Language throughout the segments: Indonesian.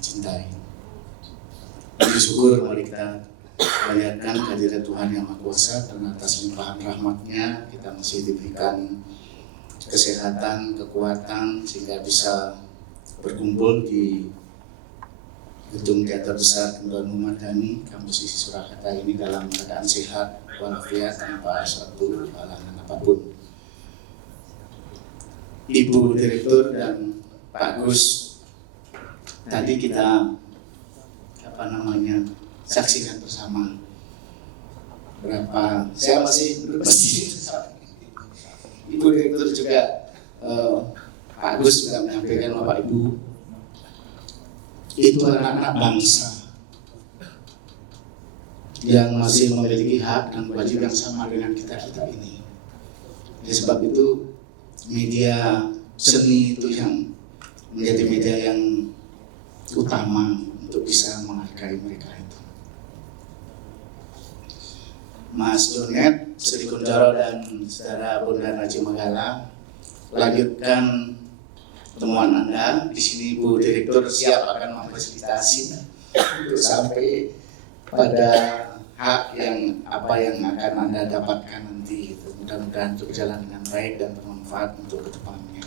cintai. Bersyukur mari kita panjatkan kehadirat Tuhan Yang Maha Kuasa, karena atas limpahan rahmat-Nya kita masih diberikan kesehatan, kekuatan sehingga bisa berkumpul di Gedung Teater Besar Nur Madani Kampus ISI Surakarta ini dalam keadaan sehat walafiat tanpa suatu halangan apapun. Ibu Direktur dan Pak Gus, tadi kita saksikan bersama berapa, saya masih berdiri. Ibu Direktur juga Pak Gus juga menyampaikan, Bapak Ibu, itu anak-anak bangsa yang masih memiliki hak dan kewajiban yang sama dengan kita ini. Oleh sebab itu media seni itu yang menjadi media yang utama untuk bisa menghargai mereka itu. Mas Jonet, Sri Kunchoro dan saudara Bunda Najib Magala, lanjutkan temuan Anda. Di sini Bu Direktur siap akan memfasilitasi untuk sampai pada hak yang apa yang akan Anda dapatkan nanti. Mudah-mudahan untuk berjalan dengan baik dan bermanfaat untuk kedepannya.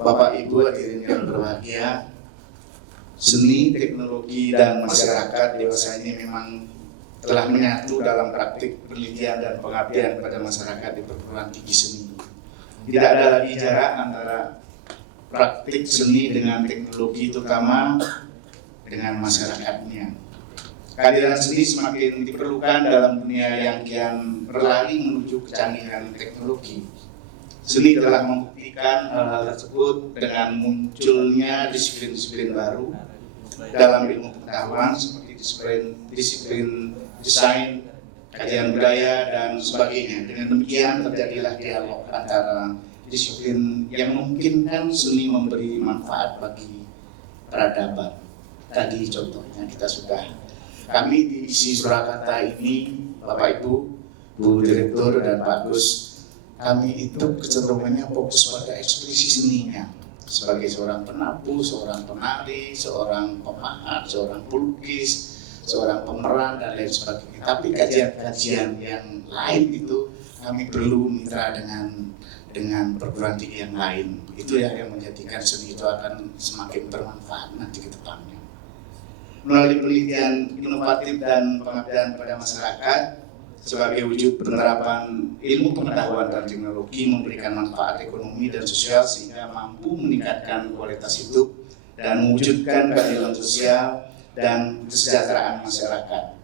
Bapak Ibu hadirin yang berbahagia, seni, teknologi, dan masyarakat dewasa ini memang telah menyatu dalam praktik penelitian dan pengabdian pada masyarakat di perguruan tinggi seni. Tidak ada lagi jarak antara praktik seni dengan teknologi, terutama dengan masyarakatnya. Kehadiran seni semakin diperlukan dalam dunia yang kian berlari menuju kecanggihan teknologi. Seni telah membuktikan hal tersebut dengan munculnya disiplin-disiplin baru dalam ilmu pengetahuan seperti disiplin desain, kajian budaya, dan sebagainya. Dengan demikian terjadilah dialog antara disiplin yang memungkinkan seni memberi manfaat bagi peradaban. Tadi contohnya kami di ISI Surakarta ini, Bapak Ibu, Bu Direktur dan Pak Gus, kami itu kecenderungannya fokus pada ekspresi seninya. Sebagai seorang penabuh, seorang penari, seorang pemahat, seorang pelukis, seorang pemeran dan lain sebagainya. Tapi kajian-kajian yang lain itu kami perlu mitra dengan perguruan tinggi yang lain. Itu yang menjadikan seni itu akan semakin bermanfaat nanti ke depannya. Melalui penelitian inovatif dan pengabdian pada masyarakat sebagai wujud penerapan ilmu pengetahuan dan teknologi memberikan manfaat ekonomi dan sosial sehingga mampu meningkatkan kualitas hidup dan mewujudkan keadilan sosial dan kesejahteraan masyarakat.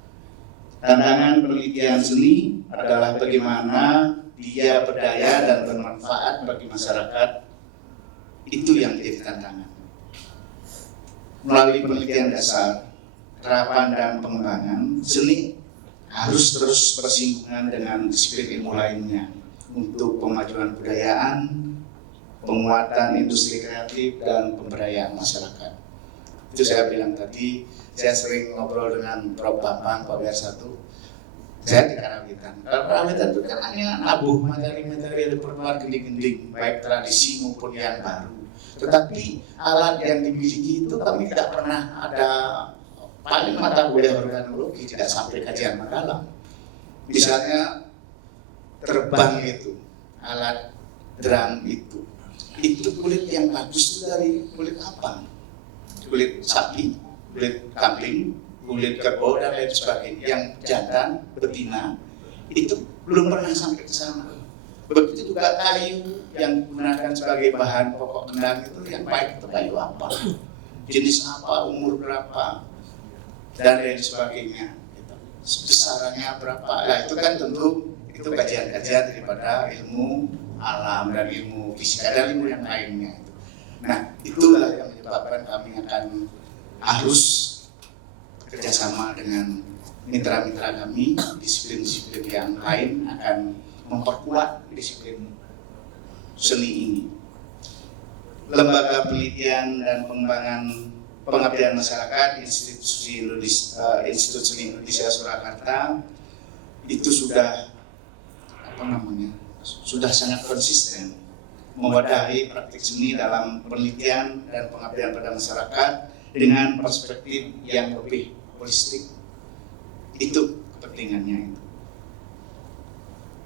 Tantangan penelitian seni adalah bagaimana dia berdaya dan bermanfaat bagi masyarakat. Itu yang menjadi tantangan. Melalui penelitian dasar, terapan dan pengembangan, seni harus terus bersinggungan dengan disiplin ilmu lainnya untuk pemajuan kebudayaan, penguatan industri kreatif, dan pemberdayaan masyarakat. Itu saya bilang tadi, saya sering ngobrol dengan Prof. Bambang, Pak WR1. Saya di Karawitan. Karawitan itu kan hanya nabuh materi-materi di perluan gending-gending, baik tradisi maupun yang baru. Tetapi alat yang dimiliki itu kami tidak pernah ada, paling mata kuliah organologi tidak sampai kajian mendalam. Misalnya terbang itu, alat drum itu kulit yang bagus itu dari kulit apa? Kulit sapi, kulit kambing, kulit kerbau dan lain sebagainya. Yang jantan, betina itu belum pernah sampai ke sana. Begitu juga kayu yang digunakan sebagai bahan pokok kendang itu yang baik itu kayu apa, jenis apa, umur berapa, dan lain sebagainya. Besarannya berapa? Nah itu kan tentu itu kajian-kajian daripada ilmu alam dan ilmu fisika dan ilmu yang lainnya. Nah itulah yang menyebabkan kami akan harus kerjasama dengan mitra-mitra kami, disiplin-disiplin yang lain akan memperkuat disiplin seni ini. Lembaga penelitian dan pengembangan pengabdian masyarakat Institut Seni Indonesia Surakarta itu sudah sangat konsisten mewadahi praktik seni dalam penelitian dan pengabdian pada masyarakat dengan perspektif yang lebih holistik. Itu kepentingannya itu.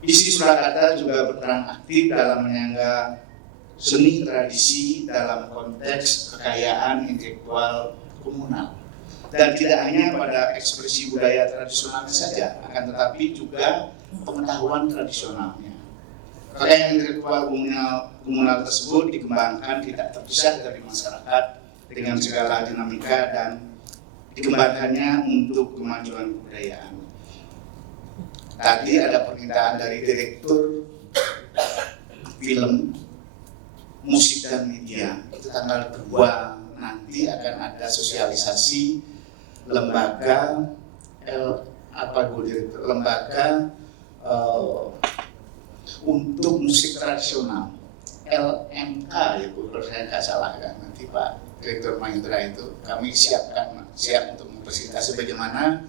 ISI Surakarta juga berperan aktif dalam menyangga seni tradisi dalam konteks kekayaan intelektual komunal. Dan tidak hanya pada ekspresi budaya tradisional saja, akan tetapi juga pengetahuan tradisionalnya. Kekayaan intelektual komunal tersebut dikembangkan tidak terpisah dari masyarakat dengan segala dinamika dan dikembangkannya untuk kemajuan kebudayaan. Tadi ada permintaan dari direktur film, musik dan media. Itu tanggal 2 nanti akan ada sosialisasi lembaga untuk musik tradisional LMK ya Bu, kalau saya nggak salah kan, nanti Pak Direktur Mahendra itu kami siap untuk memfasilitasi bagaimana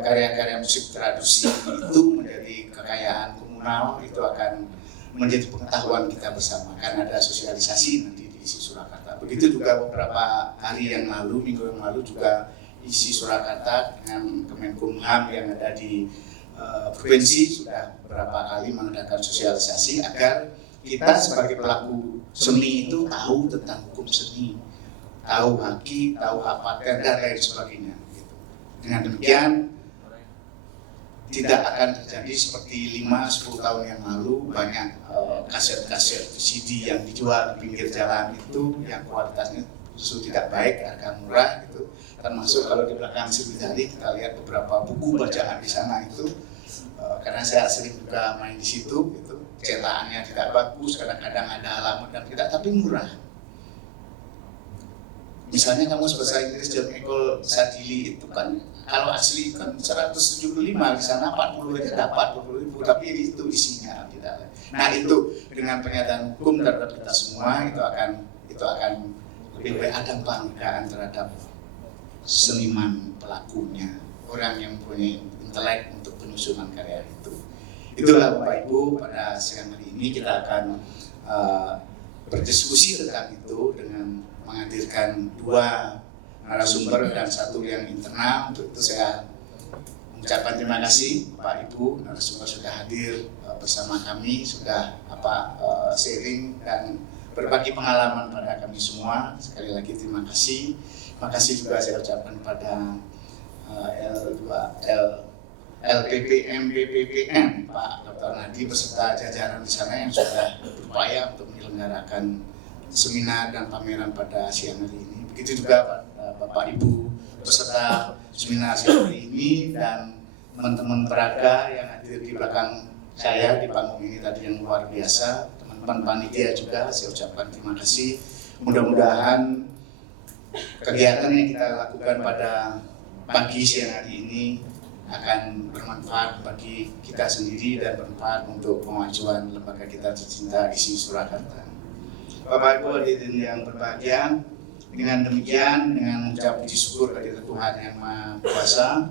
karya-karya musik tradisi itu menjadi kekayaan komunal, itu akan menjadi pengetahuan kita bersama, karena ada sosialisasi nanti di ISI Surakarta. Begitu juga beberapa hari yang lalu, minggu yang lalu juga ISI Surakarta dengan Kemenkumham yang ada di provinsi sudah beberapa kali mengadakan sosialisasi agar kita sebagai pelaku seni itu tahu tentang hukum seni, tahu haki, tahu apa dan lain sebagainya. Gitu. Dengan demikian tidak akan terjadi seperti 5-10 tahun yang lalu banyak kaset-kaset CD yang dijual di pinggir jalan itu yang kualitasnya justru tidak baik, harga murah gitu. Termasuk kalau di belakang Sriwijaya kita lihat beberapa buku bacaan di sana itu karena saya sering juga main di situ gitu, cetakannya tidak bagus, kadang-kadang ada alamat dan tidak, tapi murah. Misalnya kamu bahasa Inggris John Ecole Sadili itu kan kalau asli kan 175, di sana 40 aja dapat 40.000, tapi itu isinya tidak. Nah itu dengan pernyataan hukum terhadap kita semua itu akan lebih baik ada banggaan terhadap seniman pelakunya, orang yang punya intelek untuk penyusunan karya itu. Itulah Bapak Ibu, pada siang hari ini kita akan berdiskusi tentang itu dengan menghadirkan 2 narasumber dan 1 yang internal. Untuk itu saya mengucapkan terima kasih Bapak Ibu, narasumber sudah hadir bersama kami, sudah sharing dan berbagi pengalaman pada kami semua. Sekali lagi terima kasih. Terima kasih juga saya ucapkan pada LPPM BPPN Pak Dr. Nadi beserta jajaran di sana yang sudah berupaya untuk menyelenggarakan seminar dan pameran pada siang hari ini. Begitu juga Bapak Ibu peserta seminar siang hari ini dan teman-teman peraga yang hadir di belakang saya di panggung ini tadi yang luar biasa, teman-teman panitia juga saya ucapkan terima kasih. Mudah-mudahan kegiatan yang kita lakukan pada pagi siang hari ini akan bermanfaat bagi kita sendiri dan bermanfaat untuk kemajuan lembaga kita tercinta ISI Surakarta. Bapak Ibu hadirin yang berbahagia, dengan demikian dengan mengucap puji syukur kehadirat Tuhan yang Maha Kuasa,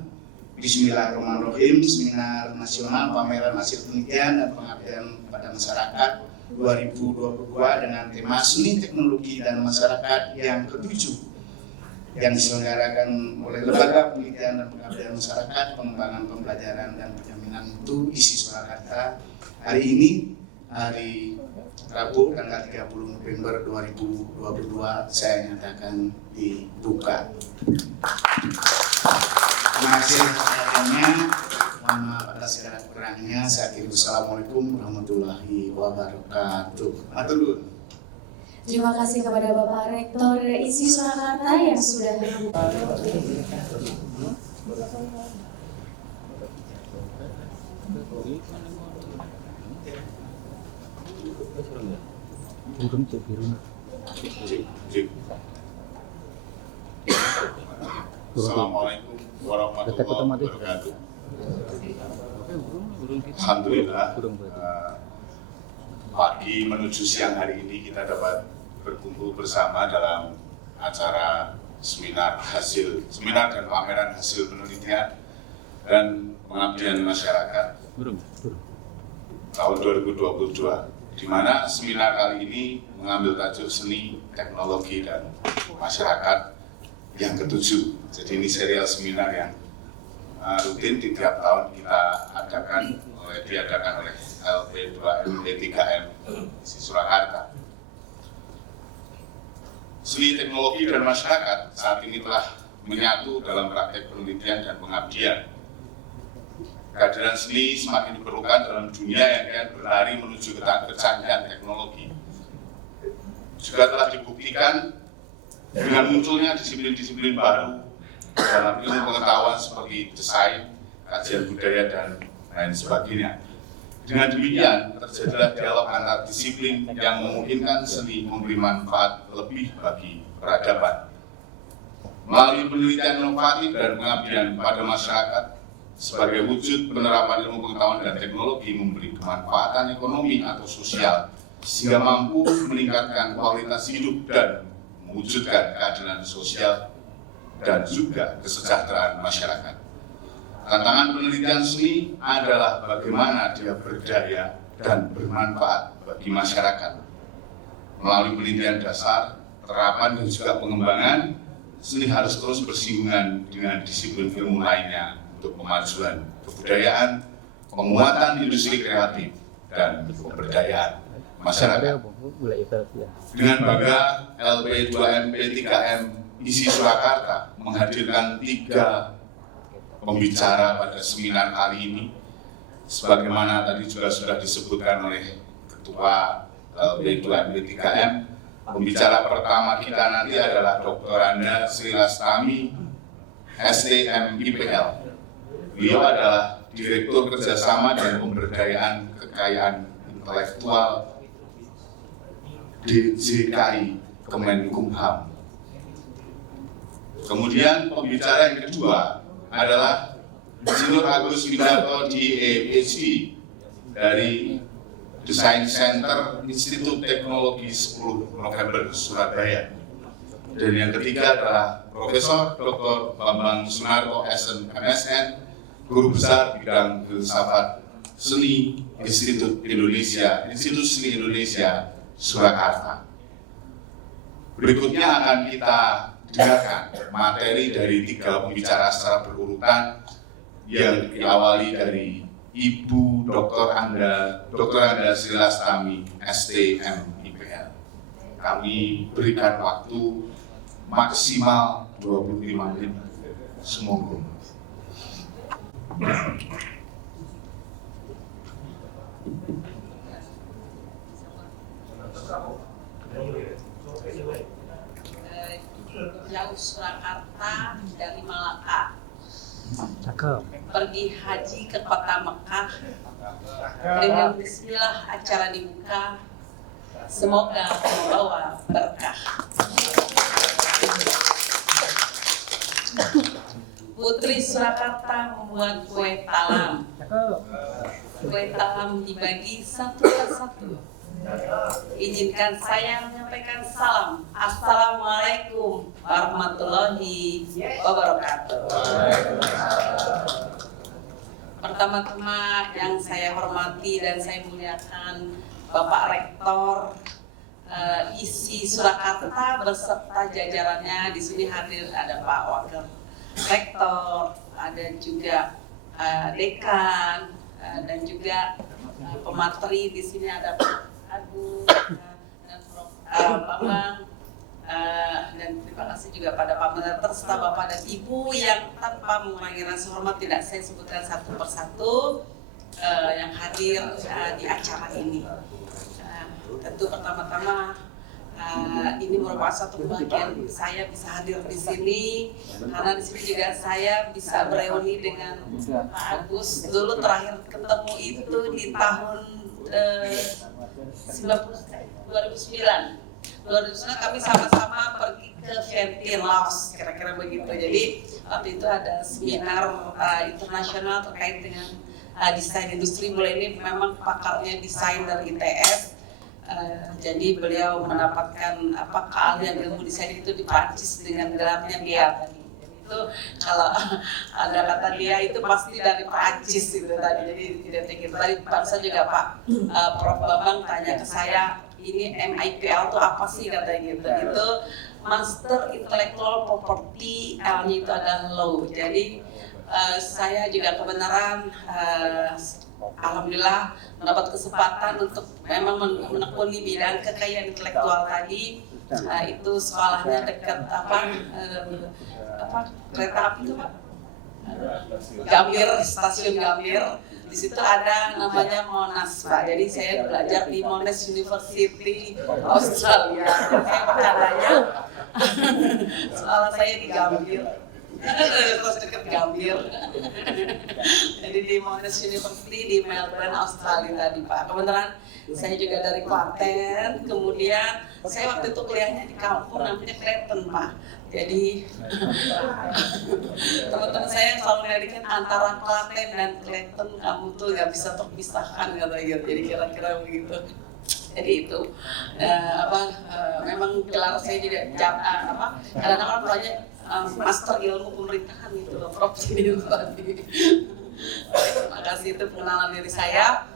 Bismillahirrahmanirrahim, Seminar Nasional Pameran Hasil Penelitian dan Pengabdian pada Masyarakat 2022 dengan tema Seni, Teknologi dan Masyarakat yang ke-7 yang diselenggarakan oleh Lembaga Penelitian dan Pengabdian Masyarakat, Pengembangan Pembelajaran dan Penjaminan Mutu ISI Surakarta. Hari ini, hari Rabu tanggal 30 November 2022, saya nyatakan dibuka. Terima kasih atas perhatiannya. Mohon maaf atas segala kurangnya. Saya akhiri. Wassalamualaikum warahmatullahi wabarakatuh. Matur. Terima kasih kepada Bapak Rektor ISI Surakarta yang sudah Assalamualaikum warahmatullahi wabarakatuh. Alhamdulillah, pagi menuju siang hari ini kita dapat berkumpul bersama dalam acara seminar dan pameran hasil penelitian dan pengabdian masyarakat tahun 2022, di mana seminar kali ini mengambil tajuk seni, teknologi, dan masyarakat yang ke-7. Jadi ini serial seminar yang rutin di tiap tahun kita diadakan oleh LP2MP3M ISI Surakarta. Seni, teknologi, dan masyarakat saat ini telah menyatu dalam praktek penelitian dan pengabdian. Kehadiran seni semakin diperlukan dalam dunia yang kian berlari menuju kecanggihan teknologi. Juga telah dibuktikan dengan munculnya disiplin-disiplin baru dalam ilmu pengetahuan seperti desain, kajian budaya, dan lain sebagainya. Dengan demikian, terjadilah dialog antar disiplin yang memungkinkan seni memberi manfaat lebih bagi peradaban. Melalui penelitian inovatif dan pengabdian pada masyarakat, sebagai wujud penerapan ilmu pengetahuan dan teknologi memberi kemanfaatan ekonomi atau sosial, sehingga mampu meningkatkan kualitas hidup dan mewujudkan keadilan sosial dan juga kesejahteraan masyarakat. Tantangan penelitian seni adalah bagaimana dia berdaya dan bermanfaat bagi masyarakat. Melalui penelitian dasar, terapan dan juga pengembangan, seni harus terus bersinggungan dengan disiplin ilmu lainnya untuk pemajuan kebudayaan, penguatan industri kreatif, dan pemberdayaan masyarakat. Dengan bangga, LP2MP3M ISI Surakarta menghadirkan 3 pembicara pada seminar kali ini. Sebagaimana tadi juga sudah disebutkan oleh Ketua LP2MP3M, pembicara pertama kita nanti adalah Dr. Anda Sri Lastami, STM IPL. Beliau adalah Direktur Kerjasama dan Pemberdayaan Kekayaan Intelektual DJKI Kemenkumham. Kemudian pembicara yang kedua adalah Insinyur Agus Windarto DA PhD dari Design Center Institut Teknologi 10 November Surabaya. Dan yang ketiga adalah Profesor Dr. Bambang Sunarto MSN, Guru Besar Bidang Filsafat Seni Institut Seni Indonesia Surakarta. Berikutnya akan kita dengarkan materi dari 3 pembicara secara berurutan yang diawali dari Ibu Dr. Anda Sri Lastami, STM IPL. Kami berikan waktu maksimal 25 menit. Semoga. Jauh Surakarta dari Malaka, Cakep. pergi haji ke kota Mekah. Dengan bismillah acara dibuka, semoga membawa berkah. Putri Surakarta membuat kue talam. Kue talam dibagi satu persatu. Izinkan saya menyampaikan salam. Assalamualaikum warahmatullahi wabarakatuh. Pertama-tama yang saya hormati dan saya muliakan Bapak Rektor ISI Surakarta beserta jajarannya. Di sini hadir ada Pak Wakil Rektor, ada juga Dekan, dan juga pemateri. Di sini ada Pak Agung dan Prof. Bambang, dan terima kasih juga pada Pak Mentor serta Bapak dan Ibu yang tanpa mengurangi rasa hormat tidak saya sebutkan satu persatu yang hadir di acara ini. Tentu pertama-tama ini merupakan satu kebahagiaan saya bisa hadir di sini, karena di sini juga saya bisa bereuni dengan Pak Agus. Dulu terakhir ketemu itu di tahun 2009 kami sama-sama pergi ke Vientiane, Laos, kira-kira begitu. Jadi waktu itu ada seminar internasional terkait dengan desain industri. Mulai ini memang pakarnya desain dari ITS. Jadi beliau mendapatkan keahlian ilmu desain itu di Prancis dengan gelarnya dia tadi. Itu kalau ada kata dia itu pasti dari Prancis gitu tadi. Jadi identik itu tadi. Bangsa juga Pak Prof Bambang tanya ke saya, ini MIPL itu apa sih katanya gitu. Itu Master Intellectual Property, L-nya itu adalah Law. Jadi saya juga kebenaran alhamdulillah mendapat kesempatan untuk memang menekuni bidang kekayaan intelektual tadi. Itu sekolahnya dekat kereta api itu Pak? Gambir, stasiun Gambir. Di situ ada namanya Monash Pak. Jadi saya belajar di Monash University Australia. Saya bercandanya sekolah saya di Gambir. Terus dekat Gambir. Jadi di Monash University di Melbourne, Australia tadi Pak. Kebetulan saya juga dari Klaten, kemudian saya waktu itu kuliahnya di kampung namanya Klaten Pak. Jadi teman-teman saya selalu ngedikin antara Klaten dan Klaten kamu tuh gak bisa terpisahkan kata gitu. Jadi kira-kira begitu. Jadi itu memang gelar saya juga kadang-kadang orang tanya Master Ilmu Pemerintahan gitu loh, Prof. Jadi terima kasih, itu pengenalan diri saya.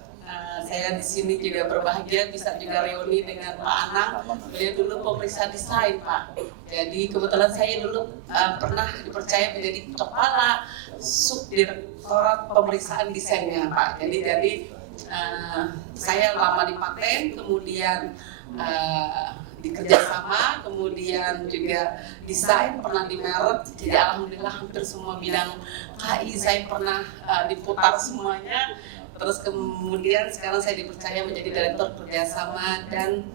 Saya di sini juga berbahagia bisa juga reuni dengan Pak Anang. Beliau dulu pemeriksa desain Pak. Jadi kebetulan saya dulu pernah dipercaya menjadi kepala subdirektorat pemeriksaan desainnya Pak. Jadi saya lama di paten, kemudian di kerjasama, kemudian juga desain pernah di Merek. Jadi alhamdulillah hampir semua bidang KI saya pernah diputar semuanya. Terus kemudian sekarang saya dipercaya menjadi direktur kerjasama dan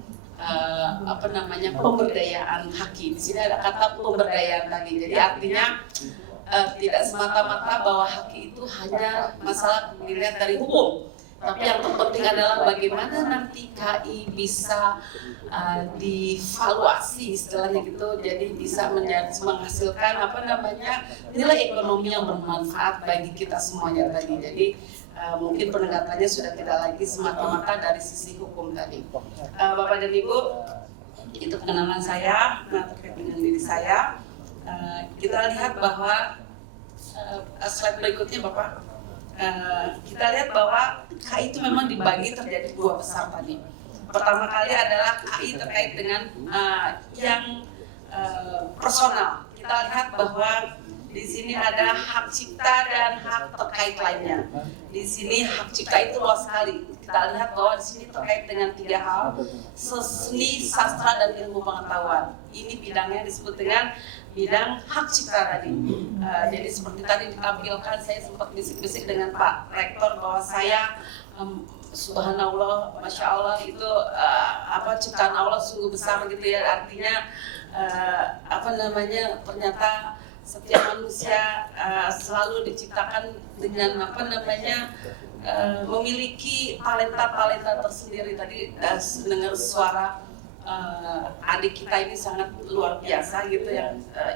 pemberdayaan haki. Di sini ada kata pemberdayaan tadi. Jadi artinya tidak semata-mata bahwa haki itu hanya masalah dilihat dari hukum. Tapi yang terpenting adalah bagaimana nanti KI bisa divaluasi istilahnya gitu, jadi bisa menghasilkan nilai ekonomi yang bermanfaat bagi kita semuanya tadi. Jadi mungkin penegakannya sudah tidak lagi semata-mata dari sisi hukum tadi. Bapak dan Ibu, itu pengenalan saya terkait dengan diri saya. Kita lihat bahwa slide berikutnya Bapak. Kita lihat bahwa KI itu memang dibagi terjadi dua besar tadi. Pertama kali adalah KI terkait dengan yang personal. Kita lihat bahwa di seni ada hak cipta dan hak terkait lainnya. Di sini hak cipta itu luas sekali. Kita lihat bahwa di sini terkait dengan 3 hal: seni, sastra, dan ilmu pengetahuan. Ini bidangnya disebut dengan bidang hak cipta tadi. Jadi seperti tadi ditampilkan, saya sempat bisik-bisik dengan Pak Rektor bahwa saya subhanallah, masya Allah itu ciptaan Allah sungguh besar gitu ya. Artinya ternyata setiap manusia selalu diciptakan dengan memiliki talenta tersendiri. Tadi dengar suara adik kita ini sangat luar biasa gitu ya,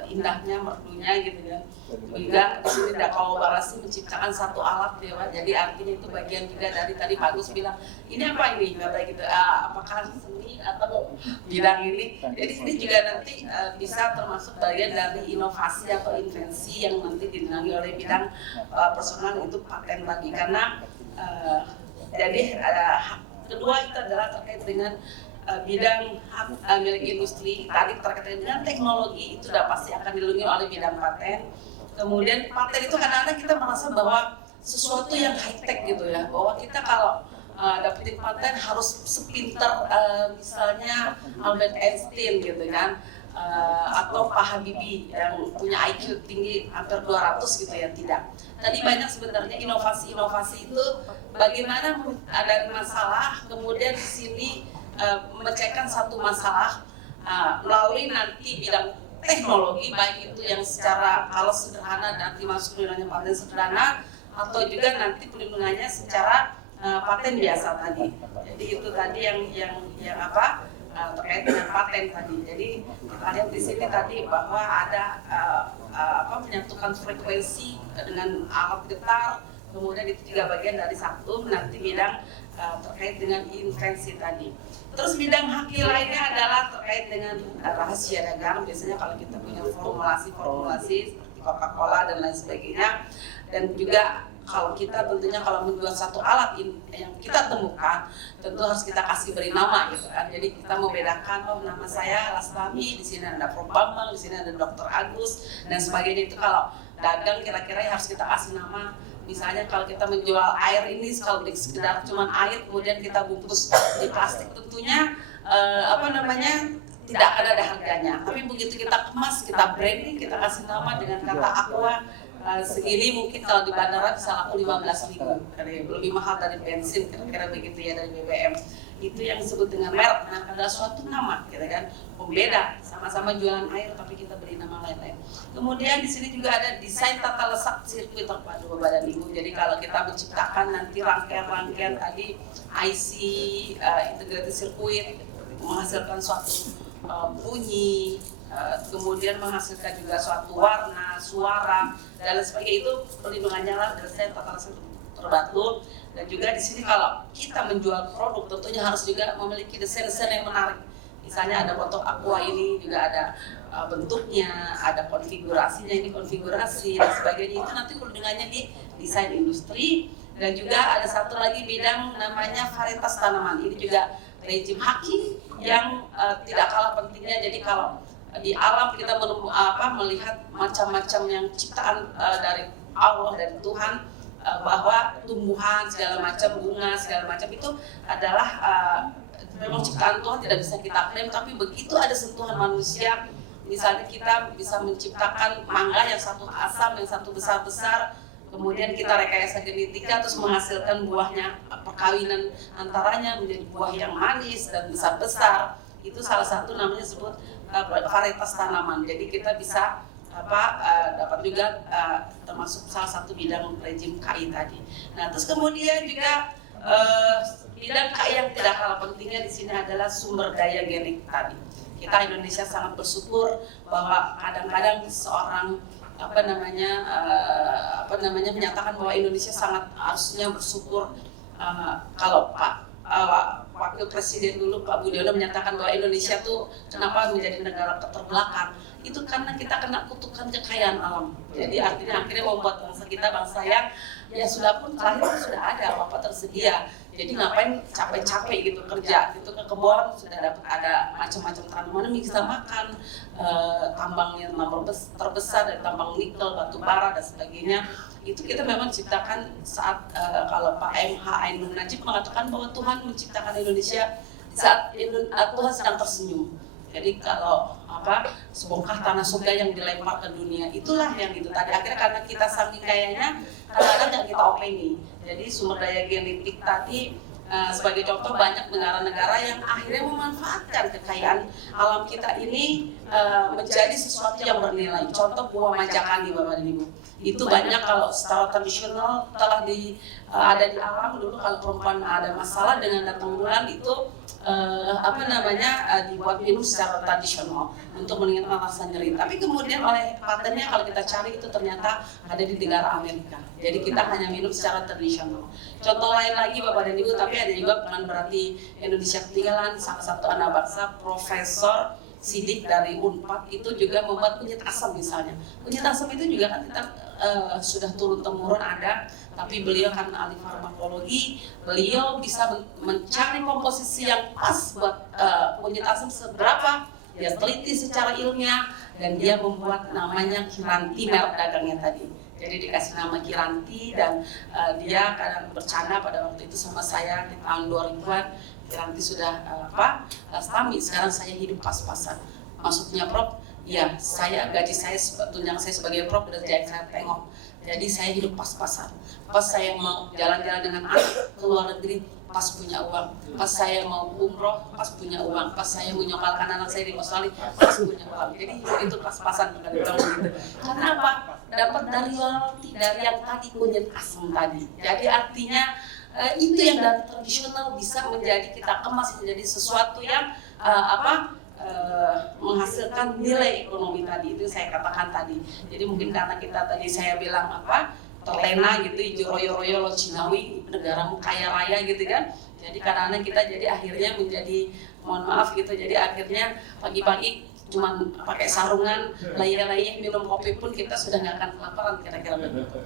indahnya, merdunya gitu ya. Juga di sini Dakau Barasi menciptakan satu alat ya Pak. Jadi artinya itu bagian juga dari tadi Pak Gus bilang, ini apa ini kata gitu, apakah seni atau bidang ini. Jadi ini juga nanti bisa termasuk bagian dari inovasi atau invensi yang nanti didenangi oleh bidang personal itu paten tadi. Karena jadi kedua itu adalah terkait dengan bidang hak milik industri. Tadi terkait dengan teknologi itu sudah pasti akan dilindungi oleh bidang paten. Kemudian paten itu kadang-kadang kita merasa bahwa sesuatu yang high tech gitu ya, bahwa kita kalau dapetin paten harus sepinter misalnya Albert Einstein gitu kan, atau Pak Habibie yang punya IQ tinggi hampir 200 gitu ya. Tidak. Tadi banyak sebenarnya inovasi-inovasi itu bagaimana ada masalah, kemudian di sini memecahkan satu masalah melalui nanti bidang teknologi, baik itu yang secara kalau sederhana nanti masuk wilayahnya paten sederhana, atau juga nanti pelindungannya secara paten biasa tadi. Jadi itu tadi yang terkait dengan paten tadi. Jadi kita lihat di sini tadi bahwa ada menyatukan frekuensi dengan alat getar, kemudian itu 3 bagian dari satu nanti bidang terkait dengan invensi tadi. Terus bidang haki lainnya adalah terkait dengan rahasia dagang. Biasanya kalau kita punya formulasi seperti seperti Coca-Cola dan lain sebagainya. Dan juga kalau kita tentunya kalau membuat satu alat yang kita temukan, tentu harus kita kasih beri nama gitu kan. Jadi kita membedakan, oh nama saya Lastami, di sini ada Prof Bambang, di sini ada Dr. Agus dan sebagainya. Itu kalau dagang kira-kira harus kita kasih nama. Misalnya kalau kita menjual air ini, kalau sekedar cuma air kemudian kita bungkus di plastik, tentunya tidak akan ada harganya. Tapi begitu kita kemas, kita branding, kita kasih nama dengan kata Aqua, segini mungkin kalau di bandara bisa laku 15.000, lebih mahal dari bensin, kira-kira begitu ya, dari BBM. Itu yang disebut dengan merek. Nah, adalah suatu nama, gitu kan, pembeda. Sama-sama jualan air, tapi kita beri nama lain-lain. Kemudian di sini juga ada desain tata letak sirkuit terpadu Bapak dan Ibu. Jadi kalau kita menciptakan nanti rangkaian-rangkaian tadi IC, integrated circuit, menghasilkan suatu bunyi, kemudian menghasilkan juga suatu warna, suara, dan lain sebagainya. Itu perlindungannya lah desain tata letak terpadu. Dan juga di sini kalau kita menjual produk tentunya harus juga memiliki desain-desain yang menarik. Misalnya ada foto Aqua ini juga ada bentuknya, ada konfigurasinya, ini konfigurasi dan sebagainya. Itu nanti perlindungannya di desain industri. Dan juga ada satu lagi bidang namanya varietas tanaman. Ini juga rejim haki yang tidak kalah pentingnya. Jadi kalau di alam kita melihat macam-macam yang ciptaan dari Allah, dari Tuhan, bahwa tumbuhan segala macam, bunga segala macam itu adalah memang ciptaan Tuhan, tidak bisa kita klaim. Tapi begitu ada sentuhan manusia, misalnya kita bisa menciptakan mangga yang satu asam, yang satu besar-besar, kemudian kita rekayasa genetika terus menghasilkan buahnya, perkawinan antaranya menjadi buah yang manis dan besar-besar. Itu salah satu namanya disebut varietas tanaman. Jadi kita bisa dapat juga termasuk salah satu bidang rejim KI tadi. Nah, terus kemudian juga bidang KI yang tidak kalah pentingnya di sini adalah sumber daya genetik tadi. Kita Indonesia sangat bersyukur bahwa kadang-kadang seorang menyatakan bahwa Indonesia sangat harusnya bersyukur kalau Wakil Presiden dulu Pak Budiono menyatakan bahwa Indonesia tuh kenapa menjadi negara keterbelakang. Itu karena kita kena kutukan kekayaan alam. Jadi akhirnya membuat bangsa kita bangsa yang ya sudah pun terakhir sudah ada apa-apa tersedia. Jadi ngapain capek-capek gitu kerja gitu ke kebun, sudah dapat ada macam-macam tanaman yang bisa makan, tambang yang terbesar dari tambang nikel, batu bara dan sebagainya. Itu kita memang ciptakan saat kalau Pak MH Ainun Najib mengatakan bahwa Tuhan menciptakan Indonesia saat Tuhan sedang tersenyum. Jadi kalau sebongkah tanah surga yang dilempar ke dunia, itulah yang itu tadi. Akhirnya karena kita saking kayanya, kadang-kadang yang kita openi. Jadi sumber daya genetik tadi sebagai contoh banyak negara-negara yang akhirnya memanfaatkan kekayaan alam kita ini menjadi sesuatu yang bernilai. Contoh buah majakani Bapak dan Ibu. Itu banyak kalau secara tradisional telah ada di alam dulu kalau perempuan ada masalah dengan datang bulan itu dibuat minum secara tradisional untuk meningkatkan rasa nyeri. Tapi kemudian oleh patennya kalau kita cari itu ternyata ada di negara Amerika. Jadi kita hanya minum secara tradisional. Contoh lain lagi Bapak dan Ibu, tapi ada juga bukan berarti Indonesia ketinggalan. Salah satu anak bangsa Profesor Sidik dari Unpad itu juga membuat kunyit asam misalnya. Kunyit asam itu juga kan kita sudah turun-temurun ada, tapi beliau karena ahli farmakologi, beliau bisa mencari komposisi yang pas buat kunyit asam seberapa, dia teliti secara ilmiah, dan dia membuat namanya Kiranti merek dagangnya tadi. Jadi dikasih nama Kiranti dan dia kadang bercanda pada waktu itu sama saya di tahun 2000-an, Kiranti sudah Lastami, sekarang saya hidup pas-pasan. Maksudnya Prof, ya saya gaji saya tunjang saya sebagai Prof udah jadi saya tengok. Jadi saya hidup pas-pasan. Pas saya mau jalan-jalan dengan anak ke luar negeri, pas punya uang. Pas saya mau umroh, pas punya uang. Pas saya mau nyokalkan anak saya di Australia, pas punya uang. Jadi itu pas-pasan bukan dibilang begitu. Karena apa? Dapat dari royalti dari yang tadi kunyit asam tadi. Jadi artinya itu yang dari tradisional bisa menjadi kita kemas menjadi sesuatu yang menghasilkan nilai ekonomi tadi, itu saya katakan tadi. Jadi mungkin karena kita tadi saya bilang terlena gitu, royo-royo lo Cinawi, negara kaya raya gitu kan. Jadi kadang-kadang kita jadi akhirnya menjadi, mohon maaf gitu, jadi akhirnya pagi-pagi cuman pakai sarungan, layar-layar minum kopi pun kita sudah nggak akan kelaparan kira-kira begitu.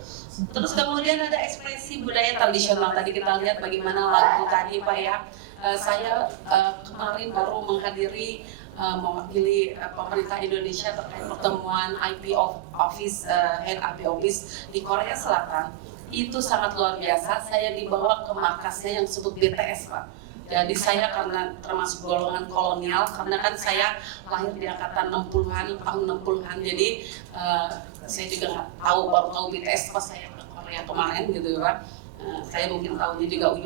Terus kemudian ada ekspresi budaya tradisional, tadi kita lihat bagaimana lagu tadi Pak ya. Saya kemarin baru menghadiri mewakili pemerintah Indonesia terkait pertemuan IP Office, Head IP Office di Korea Selatan. Itu sangat luar biasa, saya dibawa ke markasnya yang disebut BTS Pak. Jadi saya karena termasuk golongan kolonial, karena kan saya lahir di angkatan 60-an, tahun 60-an, jadi saya juga nggak tahu, baru tahu BTS pas saya ke Korea kemarin gitu Pak. Saya mungkin tahunya juga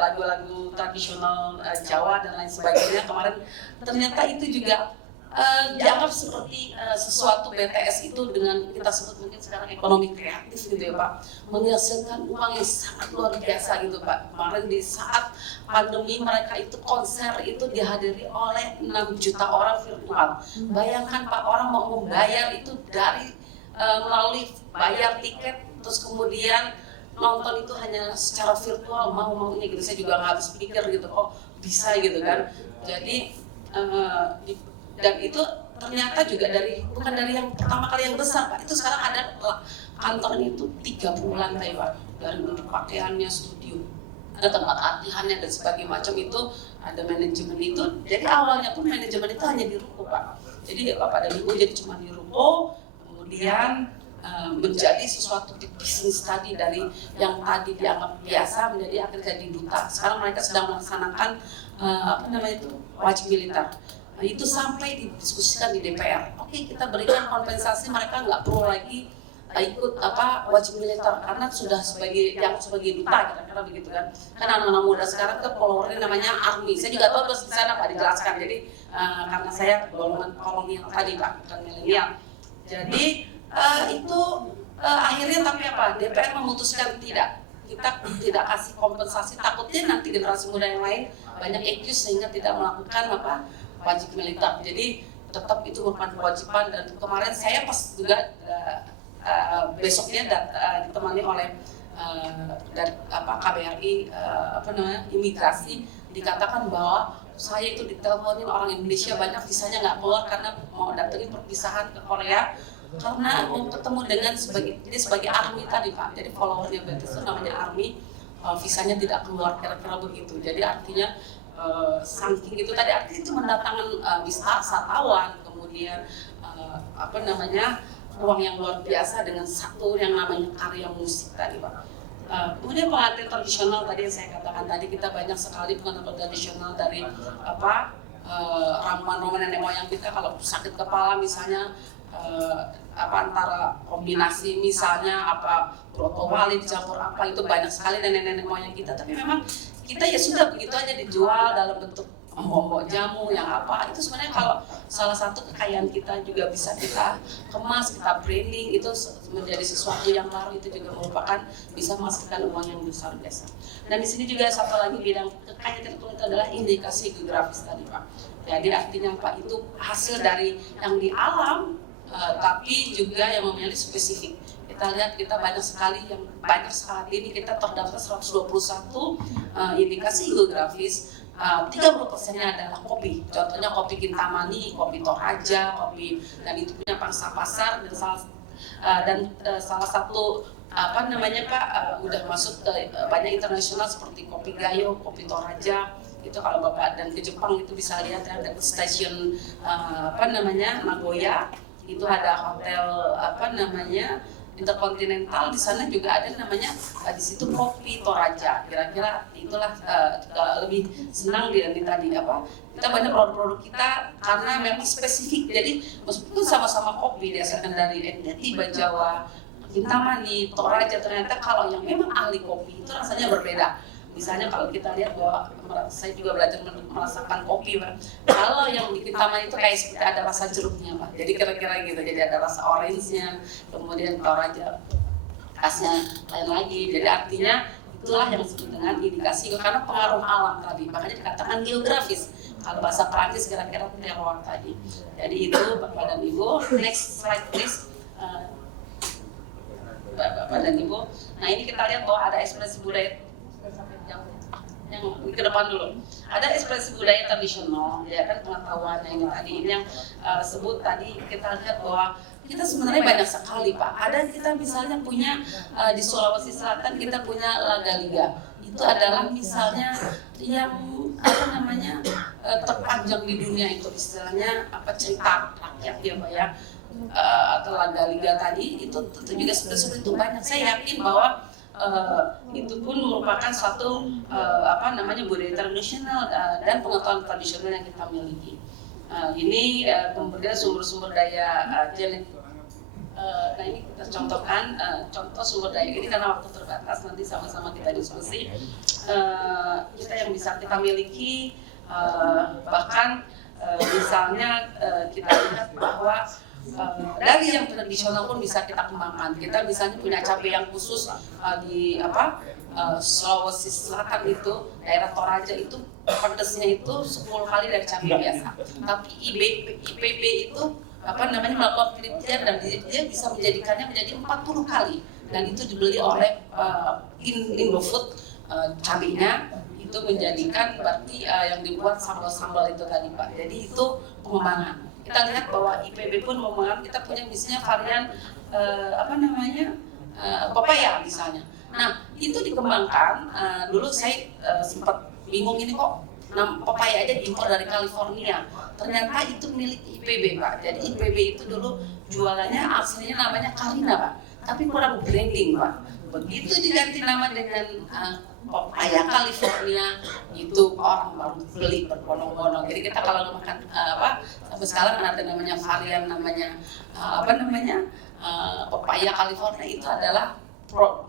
lagu-lagu tradisional Jawa dan lain sebagainya. Kemarin ternyata itu juga dianggap seperti sesuatu BTS itu dengan kita sebut mungkin sekarang ekonomi kreatif gitu ya Pak, menghasilkan uang yang sangat luar biasa gitu Pak. Kemarin di saat pandemi mereka itu konser itu dihadiri oleh 6 juta orang virtual. Bayangkan Pak, orang mau membayar itu dari melalui bayar tiket, terus kemudian nonton itu hanya secara virtual, mau-maunya gitu. Saya juga nggak habis pikir gitu, kok bisa gitu kan. Jadi dan itu ternyata juga bukan dari yang pertama kali yang besar Pak, itu sekarang ada kantornya itu 3 bulan Pak, dari bentuk pakaiannya, studio, ada tempat latihannya dan sebagainya macam itu, ada manajemen itu. Jadi awalnya pun manajemen itu hanya di ruko Pak, jadi Bapak dan Ibu jadi cuma di ruko, kemudian menjadi sesuatu bisnis tadi, dari yang tadi dianggap biasa menjadi akhirnya jadi duta. Sekarang mereka sedang melaksanakan wajib militer. Itu sampai didiskusikan di DPR. Oke, kita berikan kompensasi, mereka nggak perlu lagi ikut wajib militer karena sudah sebagai duta kira-kira begitu kan. Karena anak-anak muda sekarang tuh followernya namanya ARMY. Saya juga tahu terus di sana Pak dijelaskan. Jadi karena saya golongan kolonial tadi Pak, bukan milenial. Jadi itu akhirnya tapi apa? DPR memutuskan tidak. Kita tidak kasih kompensasi, takutnya nanti generasi muda yang lain banyak excuse sehingga tidak melakukan wajib militer. Jadi tetap itu merupakan kewajiban, dan kemarin saya pas juga besoknya ditemani oleh dari KBRI imigrasi, dikatakan bahwa saya itu diteleponin orang Indonesia banyak, visanya nggak keluar karena mau datengin perpisahan ke Korea karena mau ketemu dengan sebagai ARMY tadi Pak. Jadi followernya BTS itu namanya ARMY, visanya tidak keluar kira-kira begitu. Jadi artinya saking itu tadi, artinya itu mendatangkan wisatawan, kemudian ruang yang luar biasa dengan satu yang namanya karya musik tadi Pak. Kemudian pengantin tradisional tadi yang saya katakan tadi, kita banyak sekali pengantin tradisional dari ramuan-ramuan nenek moyang kita. Kalau sakit kepala misalnya antara kombinasi misalnya broto wali dicampur itu banyak sekali nenek-nenek moyang kita. Tapi memang kita ya sudah begitu aja dijual dalam bentuk bombok jamu yang itu sebenarnya kalau salah satu kekayaan kita juga bisa kita kemas, kita branding, itu menjadi sesuatu yang baru, itu juga merupakan bisa menghasilkan uang yang besar biasa. Dan di sini juga satu lagi bidang kekayaan kita itu adalah indikasi geografis tadi Pak. Jadi artinya Pak itu hasil dari yang di alam, tapi juga yang memiliki spesifik. Kita lihat kita banyak sekali saat ini kita terdaftar 121 indikasi geografis, 30%-nya adalah kopi. Contohnya kopi Kintamani, kopi Toraja, kopi, dan itu punya pangsa pasar, dan salah satu udah masuk ke banyak internasional seperti kopi Gayo, kopi Toraja. Itu kalau Bapak dan ke Jepang itu bisa lihat ada stasiun Nagoya, itu ada hotel Intercontinental, di sana juga ada namanya di situ kopi Toraja. Kira-kira itulah lebih senang di tadi kita banyak produk-produk kita karena memang spesifik. Jadi meskipun sama-sama kopi dihasilkan dari NTT, Bajawa, Kintamani, Toraja, ternyata kalau yang memang ahli kopi itu rasanya berbeda. Misalnya kalau kita lihat bahwa saya juga belajar merasakan kopi Pak. Kalau yang di Kintamani itu kayak seperti ada rasa jeruknya Pak. Jadi kira-kira gitu. Jadi ada rasa orange-nya, kemudian Toraja khasnya lain lagi. Jadi artinya itulah yang disebut dengan indikasi karena pengaruh alam tadi. Makanya dikatakan geografis. Kalau bahasa Prancis kira-kira terroir tadi. Jadi itu Bapak dan Ibu. Next slide please. Bapak dan Ibu. Nah ini kita lihat bahwa ada ekspresi budaya. yang ke depan dulu. Ada ekspresi budaya tradisional, ya kan, pengetahuan yang tadi ini yang sebut tadi kita lihat bahwa kita sebenarnya banyak sekali Pak. Ada kita misalnya punya di Sulawesi Selatan kita punya Laga Liga. Itu adalah misalnya yang apa namanya terpanjang di dunia itu istilahnya apa cerita rakyat ya Pak ya. Atau Laga Liga tadi itu tentu juga seperti itu banyak. Saya yakin bahwa itu pun merupakan suatu apa namanya budaya tradisional dan pengetahuan tradisional yang kita miliki. Ini kemudian sumber-sumber daya genetik. Nah ini kita contohkan contoh sumber daya ini karena waktu terbatas nanti sama-sama kita diskusi kita yang bisa kita miliki bahkan misalnya kita lihat bahwa dari yang tradisional pun bisa kita kembangkan. Kita misalnya punya cabai yang khusus di Sulawesi Selatan itu daerah Toraja itu pedesnya itu 10 kali dari cabai biasa. Tapi IPB itu apa namanya melakukan penelitian dan dia bisa menjadikannya menjadi 40 kali dan itu dibeli oleh Indofood cabainya itu menjadikan berarti yang dibuat sambal-sambal itu tadi Pak. Jadi itu pengembangan. Kita lihat bahwa IPB pun mengembangkan kita punya misalnya varian apa namanya pepaya misalnya. Nah itu dikembangkan dulu saya sempat bingung ini kok. Nah, pepaya aja diimpor dari California. Ternyata itu milik IPB Pak. Jadi IPB itu dulu jualannya aslinya namanya Karina Pak. Tapi kurang branding Pak. Begitu diganti nama dengan pepaya California itu orang baru beli berbondong-bondong. Jadi kita kalau makan sampai sekarang ada namanya varian namanya pepaya California itu adalah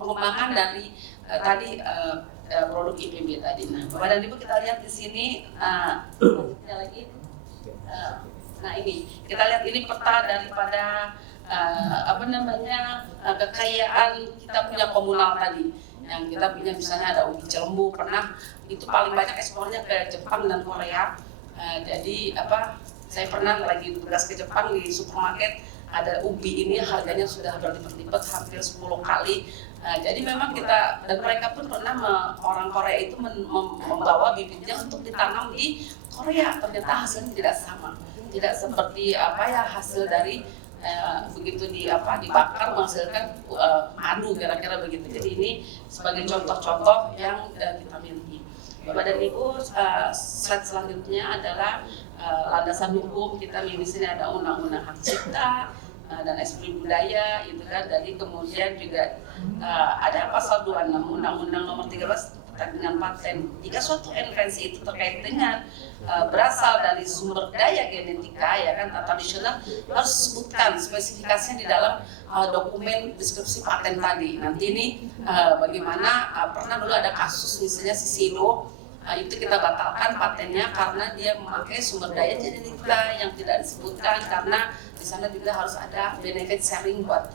pengembangan dari tadi produk IPB tadi. Nah, Bapak dan Ibu kita lihat di sini, lagi. Nah ini kita lihat ini peta daripada kekayaan kita punya komunal tadi. Yang kita punya misalnya ada ubi Cilembu pernah itu paling banyak ekspornya ke Jepang dan Korea. Jadi saya pernah lagi tugas ke Jepang di supermarket ada ubi ini harganya sudah berlipat-lipat hampir 10 kali. Jadi memang kita dan mereka pun pernah orang Korea itu membawa bibitnya untuk ditanam di Korea. Ternyata hasilnya tidak sama, tidak seperti hasil dari begitu dibakar menghasilkan madu kira-kira begitu. Jadi ini sebagai contoh-contoh yang kita miliki. Bapak dan Ibu, slide selanjutnya adalah landasan hukum. Kita di sini ada undang-undang hak cipta dan ekspresi budaya itu kan. Dari kemudian juga ada pasal 26 Undang-Undang Nomor 13 terkait dengan paten. Jika suatu invensi itu terkait dengan berasal dari sumber daya genetika ya kan tradisional harus disebutkan spesifikasinya di dalam dokumen deskripsi paten tadi. Nanti ini bagaimana pernah dulu ada kasus misalnya si Sido itu kita batalkan patennya karena dia memakai sumber daya genetika yang tidak disebutkan karena di sana juga harus ada benefit sharing buat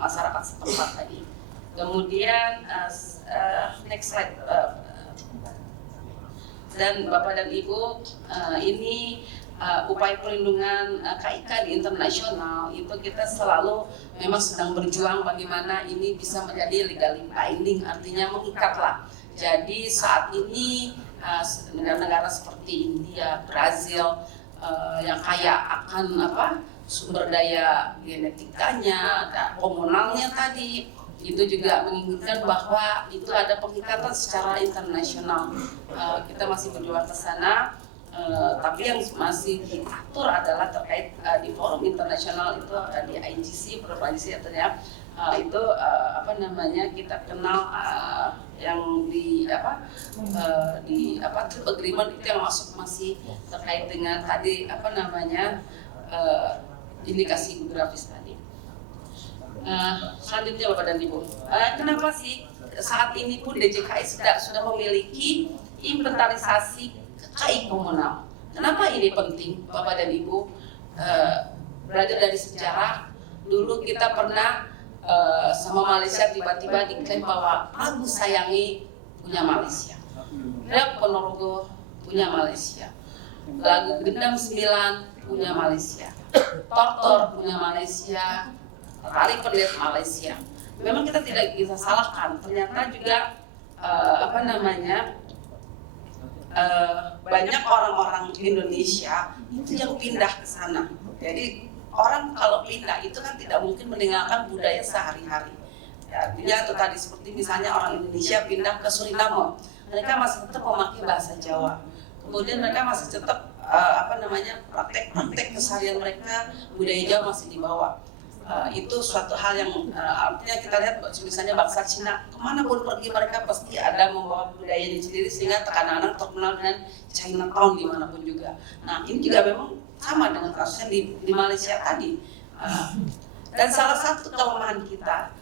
masyarakat setempat tadi. Kemudian next slide. Dan Bapak dan Ibu, ini upaya perlindungan KIK di internasional itu kita selalu memang sedang berjuang bagaimana ini bisa menjadi legally binding, artinya mengikatlah. Jadi saat ini negara-negara seperti India, Brazil yang kaya akan sumber daya genetikanya, komunalnya tadi itu juga menginginkan bahwa itu ada pengikatan secara internasional. Kita masih berjuang ke sana, tapi yang masih diatur adalah terkait di forum internasional itu di IGC, provinsi ya. Itu kita kenal yang di trade agreement itu yang masuk masih terkait dengan tadi indikasi geografis tadi. Selanjutnya Bapak dan Ibu, kenapa sih saat ini pun DJKI sudah memiliki inventarisasi KI komunal? Kenapa ini penting Bapak dan Ibu? Belajar dari sejarah, dulu kita pernah sama Malaysia tiba-tiba diklaim bahwa Agus Sayangi punya Malaysia, Rep Ponorogo punya Malaysia, Lagu Gendam 9 punya Malaysia, Tortor punya Malaysia, Tari Pendet Malaysia. Memang kita tidak bisa salahkan. Ternyata juga banyak orang-orang Indonesia itu yang pindah ke sana. Jadi orang kalau pindah itu kan tidak mungkin meninggalkan budaya sehari-hari. Ya, artinya itu tadi seperti misalnya orang Indonesia pindah ke Suriname, mereka masih tetap memakai bahasa Jawa. Kemudian mereka masih tetap praktek-praktek keseharian mereka, budaya Jawa masih dibawa. Itu suatu hal yang artinya kita lihat misalnya bangsa Cina kemanapun pergi mereka pasti ada membawa budayanya sendiri sehingga anak-anak terkenal dengan Chinatown dimanapun juga. Nah ini juga memang sama dengan kasusnya di Malaysia tadi. Dan salah satu kelemahan kita,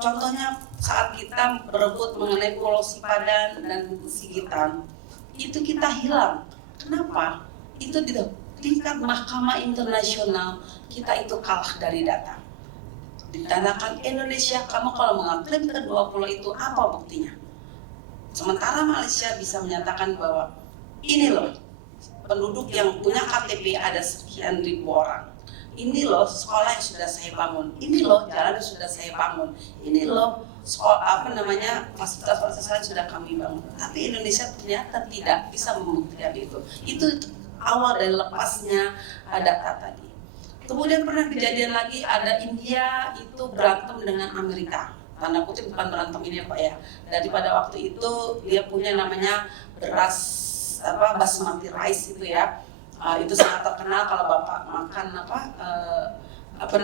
contohnya saat kita berebut mengenai Pulau Sipadan dan Sigitan, itu kita hilang. Kenapa? Itu di tingkat mahkamah internasional kita itu kalah dari data. Ditanakan Indonesia, kamu kalau mengaklaim kedua pulau itu apa buktinya? Sementara Malaysia bisa menyatakan bahwa ini loh penduduk yang punya KTP ada sekian ribu orang. Ini loh sekolah yang sudah saya bangun. Ini loh jalan yang sudah saya bangun. Ini loh fasilitas-fasilitas lain sudah kami bangun. Tapi Indonesia ternyata tidak bisa membuktikan itu. Itu awal dari lepasnya data tadi. Kemudian pernah kejadian lagi ada India itu berantem dengan Amerika. Tanda kutip bukan berantem ini ya Pak ya. Daripada waktu itu dia punya namanya beras basmati rice itu ya. Itu sangat terkenal kalau Bapak makan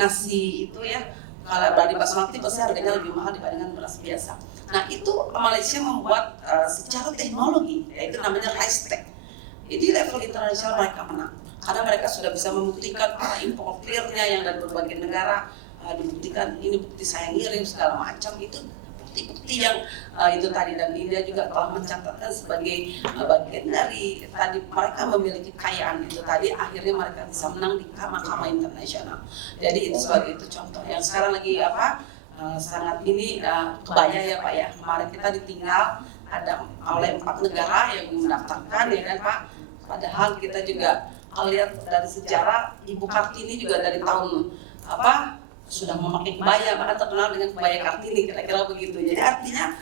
nasi itu ya. Kalau dari basmati pasti harganya lebih mahal dibandingkan beras biasa. Nah itu Malaysia membuat secara teknologi yaitu namanya rice tag. Jadi level internasional mereka menang karena mereka sudah bisa membuktikan para importirnya yang dari berbagai negara dibuktikan ini bukti saya ngirim segala macam itu bukti-bukti yang itu tadi, dan India juga telah mencatatkan sebagai bagian dari tadi mereka memiliki kekayaan itu tadi akhirnya mereka bisa menang di mahkamah internasional. Jadi itu sebagai itu contoh yang sekarang lagi sangat ini kebaya ya Pak ya, kemarin kita ditinggal ada oleh 4 negara yang mendaftarkan ya kan Pak. Padahal kita juga kalau lihat dari sejarah Ibu Kartini juga dari tahun sudah memakai kebaya, bahkan terkenal dengan kebaya Kartini kira-kira begitu. Jadi artinya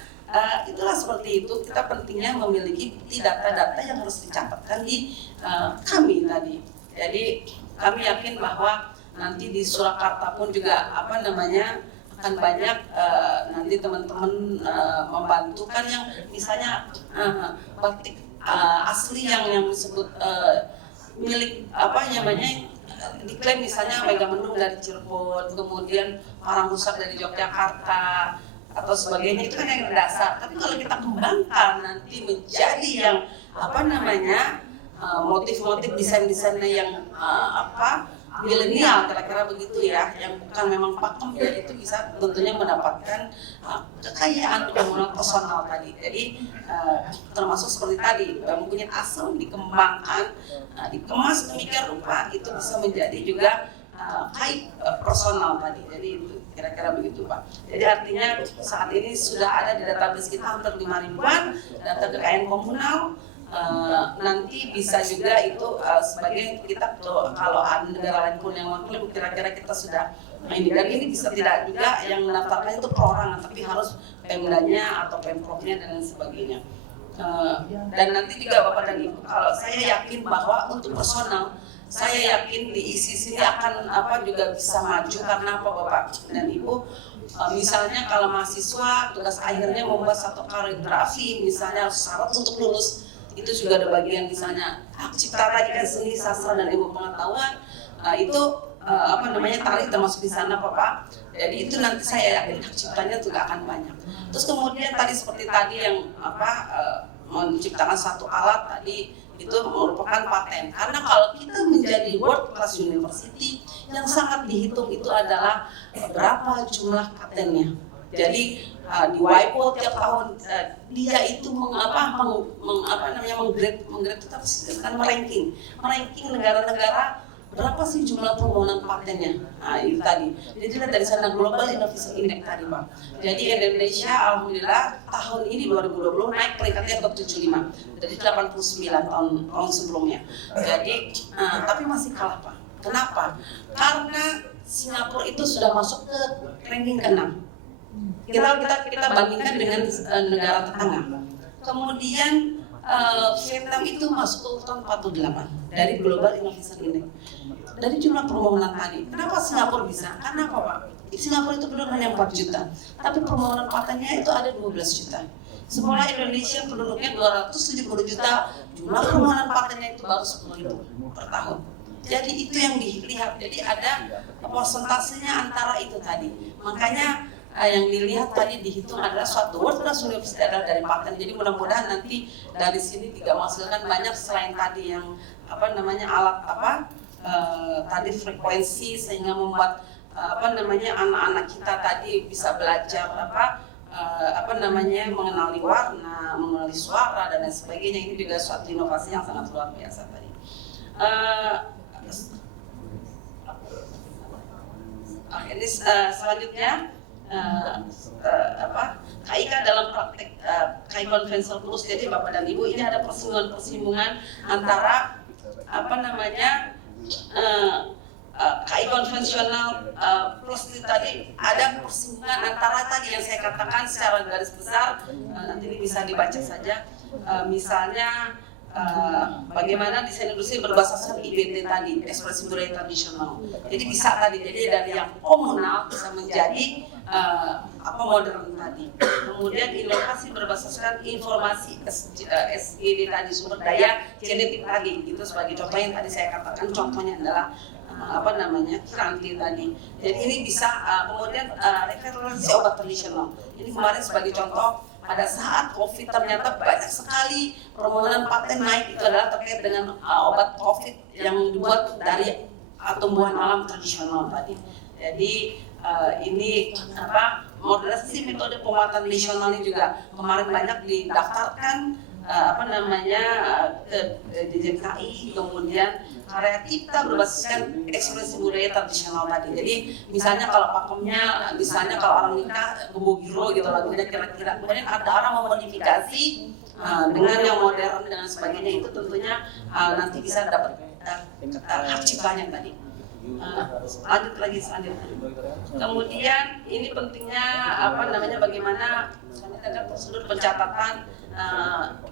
itulah seperti itu, kita pentingnya memiliki bukti data-data yang harus dicatatkan di kami tadi. Jadi kami yakin bahwa nanti di Surakarta pun juga akan banyak nanti teman-teman membantu kan yang misalnya batik asli yang disebut milik diklaim misalnya Megamendung dari Cirebon, kemudian Parangkusak dari Yogyakarta atau sebagainya, itu kan yang dasar. Tapi kalau kita kembangkan nanti menjadi yang motif-motif desain-desainnya yang milenial kira-kira begitu ya, yang bukan memang pakem ya, itu bisa tentunya mendapatkan kekayaan kemudian personal tadi. Jadi termasuk seperti tadi mempunyai asal dikembangkan, dikemas demikian rupa itu bisa menjadi juga personal tadi. Jadi itu kira-kira begitu Pak. Jadi artinya saat ini sudah ada di database kita hampir 5.000-an data kekayaan komunal. Nanti bisa juga itu sebagai kita kalau ada negara lain pun yang mengklaim kira-kira kita sudah ini, dan ini bisa tidak juga yang mendaftarkan itu perorangan tapi harus pemdanya atau pemprovnya dan lain sebagainya. Dan nanti juga Bapak dan Ibu, kalau saya yakin bahwa untuk personal saya yakin di ISIS ini akan juga bisa maju karena apa Bapak dan Ibu. Misalnya kalau mahasiswa tugas akhirnya membuat satu kaligrafi misalnya syarat untuk lulus, itu juga ada bagian misalnya hak cipta tadi kan seni, sastra dan ilmu pengetahuan, itu tari termasuk di sana Bapak. Jadi itu nanti saya yakin hak ciptanya juga akan banyak. Terus kemudian tadi seperti tadi yang menciptakan satu alat tadi itu merupakan paten. Karena kalau kita menjadi world class university yang sangat dihitung itu adalah berapa jumlah patennya. Jadi di WIPO tiap tahun dia itu menggrade itu meranking negara-negara berapa sih jumlah permohonan patennya. Nah itu tadi. Jadi lihat dari sana Global Innovation Index tadi Pak. Jadi Indonesia alhamdulillah tahun ini 2020 naik peringkatnya ke 75 dari 89 tahun sebelumnya. Jadi tapi masih kalah Pak. Kenapa? Karena Singapura itu sudah masuk ke ranking ke-6. Kita bandingkan dengan negara tetangga. Kemudian Vietnam itu masuk ke urutan 48 dari Global Innovation Index. Dari jumlah permohonan tadi, kenapa Singapura bisa? Karena apa, Pak? Singapura itu penduduk hanya 4 juta, tapi permohonan patentnya itu ada 12 juta. Sementara Indonesia penduduknya 270 juta, jumlah permohonan patentnya itu baru 10.000 per tahun. Jadi itu yang dilihat, jadi ada persentasenya antara itu tadi. Makanya yang dilihat tadi dihitung adalah suatu world class university adalah dari paten. Jadi mudah-mudahan nanti dari sini juga menghasilkan banyak selain tadi yang alat tadi frekuensi sehingga membuat anak-anak kita tadi bisa belajar mengenali warna, mengenali suara dan lain sebagainya. Ini juga suatu inovasi yang sangat luar biasa tadi. Ini selanjutnya KIK dalam praktek KI Conventional Plus. Jadi Bapak dan Ibu, ini ada persinggungan antara KI konvensional plus itu tadi ada persinggungan antara tadi yang saya katakan secara garis besar, nanti ini bisa dibaca saja, misalnya bagaimana desain industri berbasiskan IBT tadi, ekspresi budaya tradisional. Jadi bisa tadi, jadi dari yang komunal bisa menjadi modern tadi. Kemudian inovasi berbasiskan informasi SGD tadi, sumber daya genetik tadi. Itu sebagai contoh yang tadi saya katakan, contohnya adalah kiranti tadi. Jadi ini bisa kemudian referensi obat tradisional. Ini kemarin sebagai contoh, pada saat COVID ternyata banyak sekali permohonan paten naik, itu adalah terkait dengan obat COVID yang dibuat dari tumbuhan alam tradisional tadi. Jadi ini modernisasi metode penguatan nasional ini juga kemarin banyak didaftarkan ke DJKI, kemudian karya cipta berbasiskan ekspresi budaya tradisional tadi. Jadi misalnya kalau pakemnya, misalnya kalau orang nikah gebogiro gitu lagunya kira-kira, kemudian ada orang memodifikasi dengan yang modern dengan sebagainya, itu tentunya nanti bisa dapat hak ciptanya tadi. Lanjut lagi selanjutnya. Kemudian ini pentingnya bagaimana ada prosedur pencatatan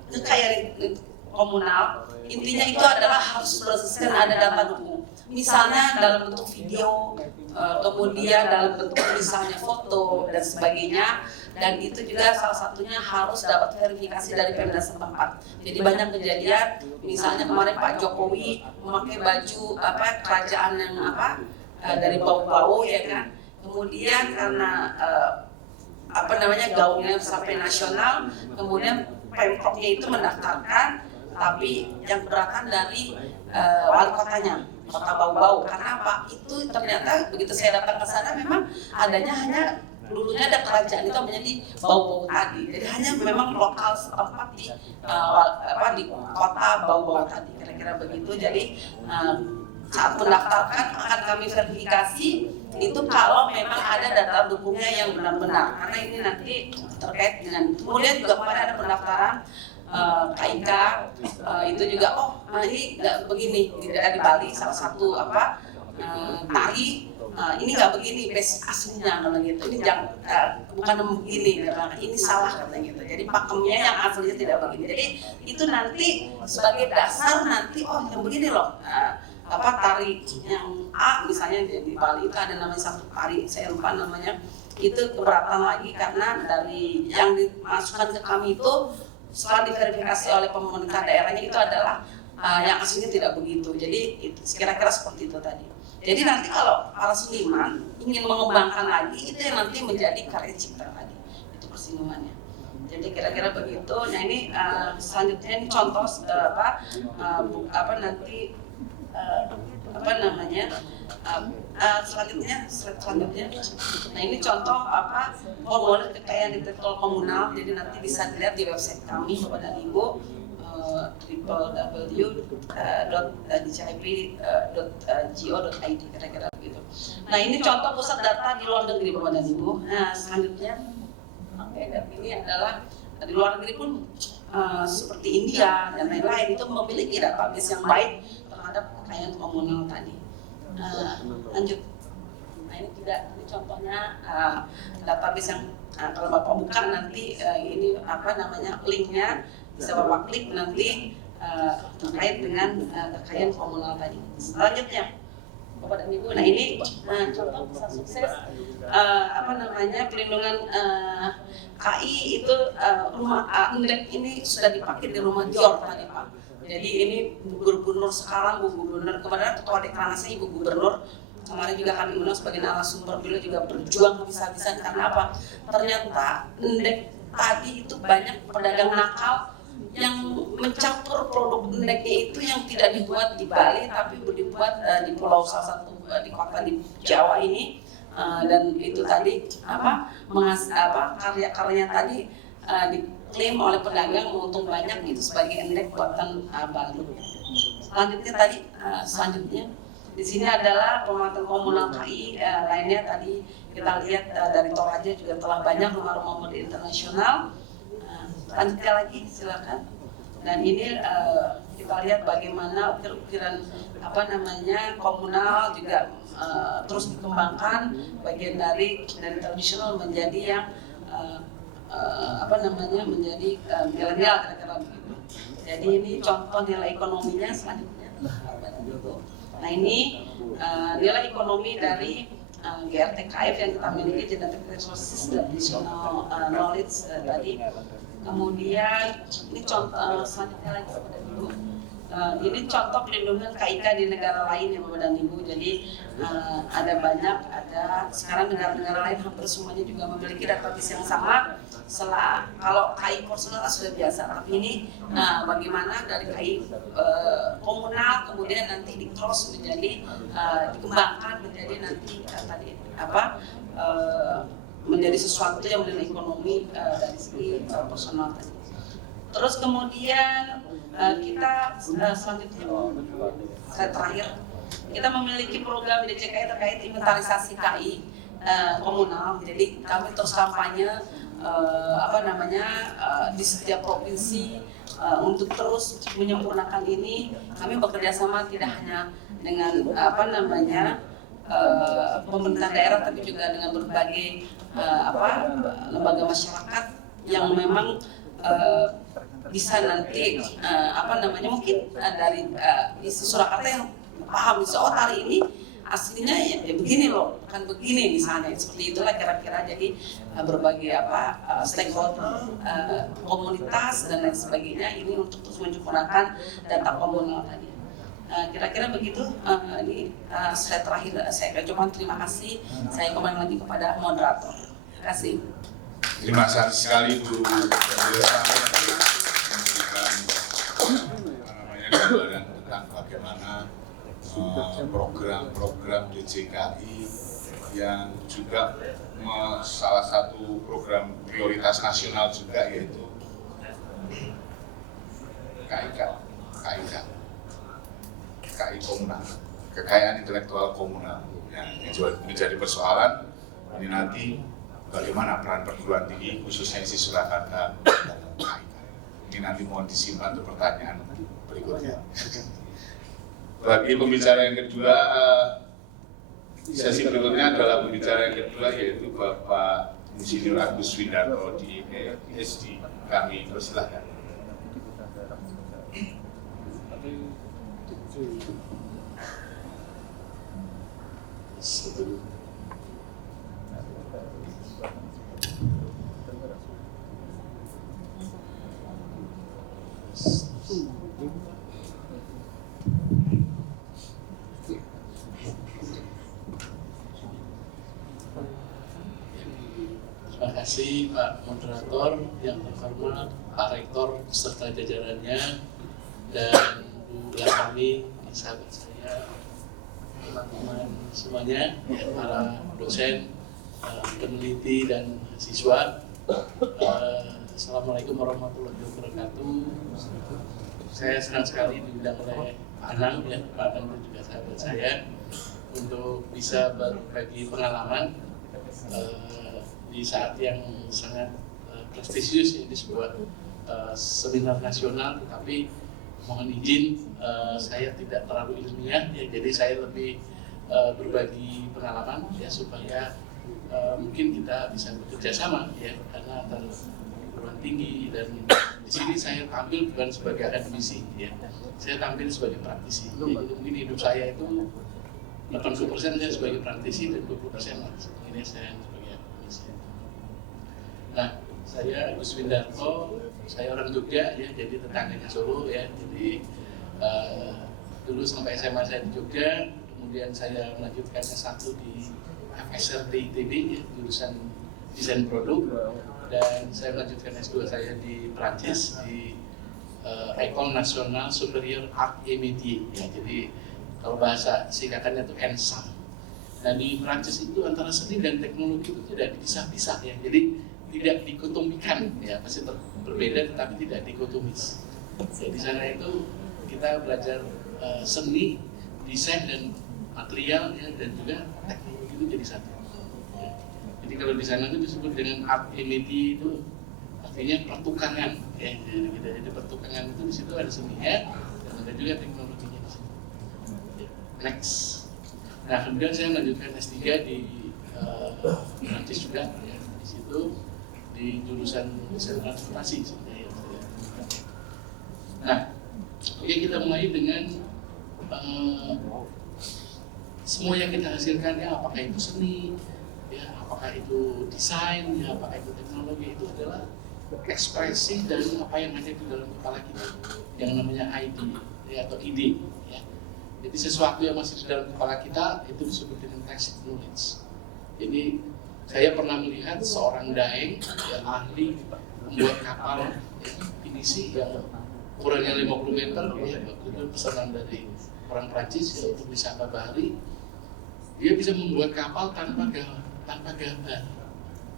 kekayaan komunal. Intinya itu adalah harus bersiskan ada data dukung. Misalnya dalam bentuk video, kemudian dalam bentuk misalnya foto dan sebagainya. Dan itu juga salah satunya harus dapat verifikasi dari Pemda setempat. Jadi banyak kejadian, misalnya kemarin Pak Jokowi memakai baju kerajaan yang dari bau-bau ya kan. Kemudian karena gaungnya sampai nasional, kemudian Pemprognya itu mendaftarkan, tapi yang keberatan dari wali kotanya, kota bau-bau. Karena apa? Itu ternyata begitu saya datang ke sana memang adanya hanya dulunya ada kerajaan itu menjadi bau-bau tadi. Jadi hanya memang lokal setempat di kota bau-bau tadi, kira-kira begitu. Jadi saat mendaftarkan akan kami verifikasi itu kalau memang ada data dukungnya yang benar-benar, karena ini nanti terkait dengan, kemudian juga kemarin ada pendaftaran KIK itu juga ini nggak begini, tidak di Bali salah satu tari ini nggak begini base aslinya kalau gitu, ini bukan begini, ini salah katanya gitu. Jadi pakemnya yang aslinya tidak begini. Jadi itu nanti sebagai dasar nanti yang begini loh. Tari yang A misalnya di Bali itu ada namanya satu tari, saya lupa namanya, itu keberatan lagi karena dari yang dimasukkan ke kami itu setelah diverifikasi oleh pemerintah daerahnya itu adalah yang aslinya tidak begitu. Jadi itu kira-kira seperti itu tadi. Jadi nanti kalau para seniman ingin mengembangkan lagi, itu yang nanti menjadi karya cipta tadi, itu persinggungannya. Jadi kira-kira begitu. Nah ini selanjutnya ini contoh selanjutnya. Nah ini contoh formulir kekayaan intelektual komunal. Jadi nanti bisa dilihat di website kami Bapak dan Ibu, www.dcip.go.id, kira-kira begitu. Nah ini contoh pusat data di luar negeri Bapak dan Ibu. Nah selanjutnya, dan ini adalah di luar negeri pun seperti India dan lain-lain itu memiliki database yang baik terhadap kekayaan komunal tadi. Lanjut. Nah ini juga, ini contohnya database yang kalau Bapak buka nanti ini linknya bisa Bapak klik nanti terkait dengan kekayaan komunal tadi. Selanjutnya Bapak dan Ibu, nah ini contoh kisah sukses pelindungan KI itu rumah Indek ini sudah dipakai di rumah Dior tadi Pak. Jadi ini gubernur sekarang, Bu Gubernur, kepada ketua dekranasnya Ibu Gubernur. Kemarin juga kami undang sebagai narasumber, beliau juga berjuang habis-habisan karena apa? Ternyata Indek tadi itu banyak pedagang nakal yang mencampur produk Indeknya itu yang tidak dibuat di Bali tapi dibuat di pulau salah satu di kota di Jawa ini, dan itu tadi karya-karyanya tadi diklaim oleh pedagang untung banyak gitu sebagai Indek buatan Bali. Selanjutnya di sini adalah pemanfaatan komunal KI lainnya. Tadi kita lihat dari Toraja juga telah banyak rumah-rumah mode internasional. Lanjutkan lagi silakan. Dan ini kita lihat bagaimana ukir-ukiran komunal juga terus dikembangkan, bagian dari tradisional menjadi yang menjadi milenial kira-kira begitu. Jadi ini contoh nilai ekonominya selanjutnya. Nah ini nilai ekonomi dari GRTKF yang kita miliki, Genetic Resources Traditional Knowledge tadi. Kemudian ini contoh selanjutnya lagi Bapak dan Ibu. Ini contoh pelindungan KIK di negara lain ya Bapak dan Ibu. Jadi ada sekarang negara-negara lain hampir semuanya juga memiliki database yang sama. Kalau KI personal sudah biasa, tapi ini bagaimana dari KI komunal kemudian nanti di-cross menjadi dikembangkan menjadi nanti menjadi sesuatu yang bernilai ekonomi dari segi personal tadi. Terus kemudian kita selanjutnya saya terakhir kita memiliki program di DJKI terkait inventarisasi KI komunal. Jadi kami terus kampanye di setiap provinsi untuk terus menyempurnakan ini. Kami bekerja sama tidak hanya dengan pemerintah daerah tapi juga dengan berbagai lembaga masyarakat yang memang bisa nanti mungkin dari isi Surakarta yang paham hari ini aslinya ya begini loh, kan begini misalnya, seperti itulah kira-kira. Jadi berbagai stakeholder, komunitas dan lain sebagainya ini untuk terus menyempurnakan data komunal tadi. Kira-kira begitu. Ini slide terakhir saya ucapkan terima kasih. Saya kembali lagi kepada moderator. Terima kasih. Terima kasih sekali Bu gambaran tentang bagaimana program-program DJKI yang juga salah satu program prioritas nasional juga yaitu KI komunal, kekayaan intelektual komunal yang menjadi persoalan ini nanti bagaimana peran perguruan tinggi khususnya isi Surakarta dalam KI. Ini nanti mohon disimpan untuk pertanyaan berikutnya. Bagi pembicara yang kedua, sesi berikutnya adalah pembicara yang kedua yaitu Bapak Insinyur Agus Windarto di SD. Kami persilahkan. Terima kasih Pak Moderator, yang terhormat Pak Rektor serta jajarannya, dan Bu Lakami, sahabat saya, teman-teman semuanya, para dosen, peneliti dan siswa. Assalamualaikum warahmatullahi wabarakatuh. Saya senang sekali diundang oleh Pak Anang, ya, Pak Anang dan juga sahabat saya untuk bisa berbagi pengalaman di saat yang sangat prestisius, ini sebuah seminar nasional, tetapi mohon izin saya tidak terlalu ilmiah, ya, jadi saya lebih berbagi pengalaman ya supaya mungkin kita bisa bekerja sama, ya, karena antara perguruan tinggi, dan di sini saya tampil bukan sebagai akademisi, ya. Saya tampil sebagai praktisi. Jadi mungkin hidup saya itu 80% saya sebagai praktisi dan 20% ini saya sebagai akademisi. Nah, saya Agus Windarto, saya orang Jogja, ya, jadi tetangganya Solo, ya. Jadi dulu sampai SMA saya di Jogja, kemudian saya melanjutkan S1 di FSRT ITB, ya, jurusan desain produk, dan saya melanjutkan S2 saya di Prancis di École Nationale Supérieure Arts et Métiers, ya. Jadi kalau bahasa singkatannya itu ENSAM. Nah, di Prancis itu antara seni dan teknologi itu tidak dipisah-pisah, ya. Jadi tidak dikotomikan, ya, masih berbeda tetapi tidak dikotomis. Ya, di sana itu kita belajar seni, desain dan material, ya, dan juga teknologi itu jadi satu. Ya. Jadi kalau di sana itu disebut dengan art et métier, itu artinya pertukangan, ya. Jadi pertukangan itu di situ ada seninya dan ada juga teknologinya di situ. Ya. Next. Nah, kemudian saya melanjutkan S3 di Prancis juga, ya, di situ di jurusan desain transportasi sebenarnya. Nah, oke, kita mulai dengan semua yang kita hasilkan, ya, apakah itu seni, ya, apakah itu desain, ya, apakah itu teknologi, itu adalah ekspresi dari apa yang ada di dalam kepala kita, yang namanya ID, ya, atau ide, ya. Jadi sesuatu yang masih di dalam kepala kita itu disebut dengan tacit knowledge. Jadi saya pernah melihat seorang daeng yang ahli membuat kapal, ya, pinisi yang ukurannya 50 meter, ya, waktu itu pesanan dari orang Prancis, ya, untuk wisata Bali. Dia bisa membuat kapal tanpa gambar,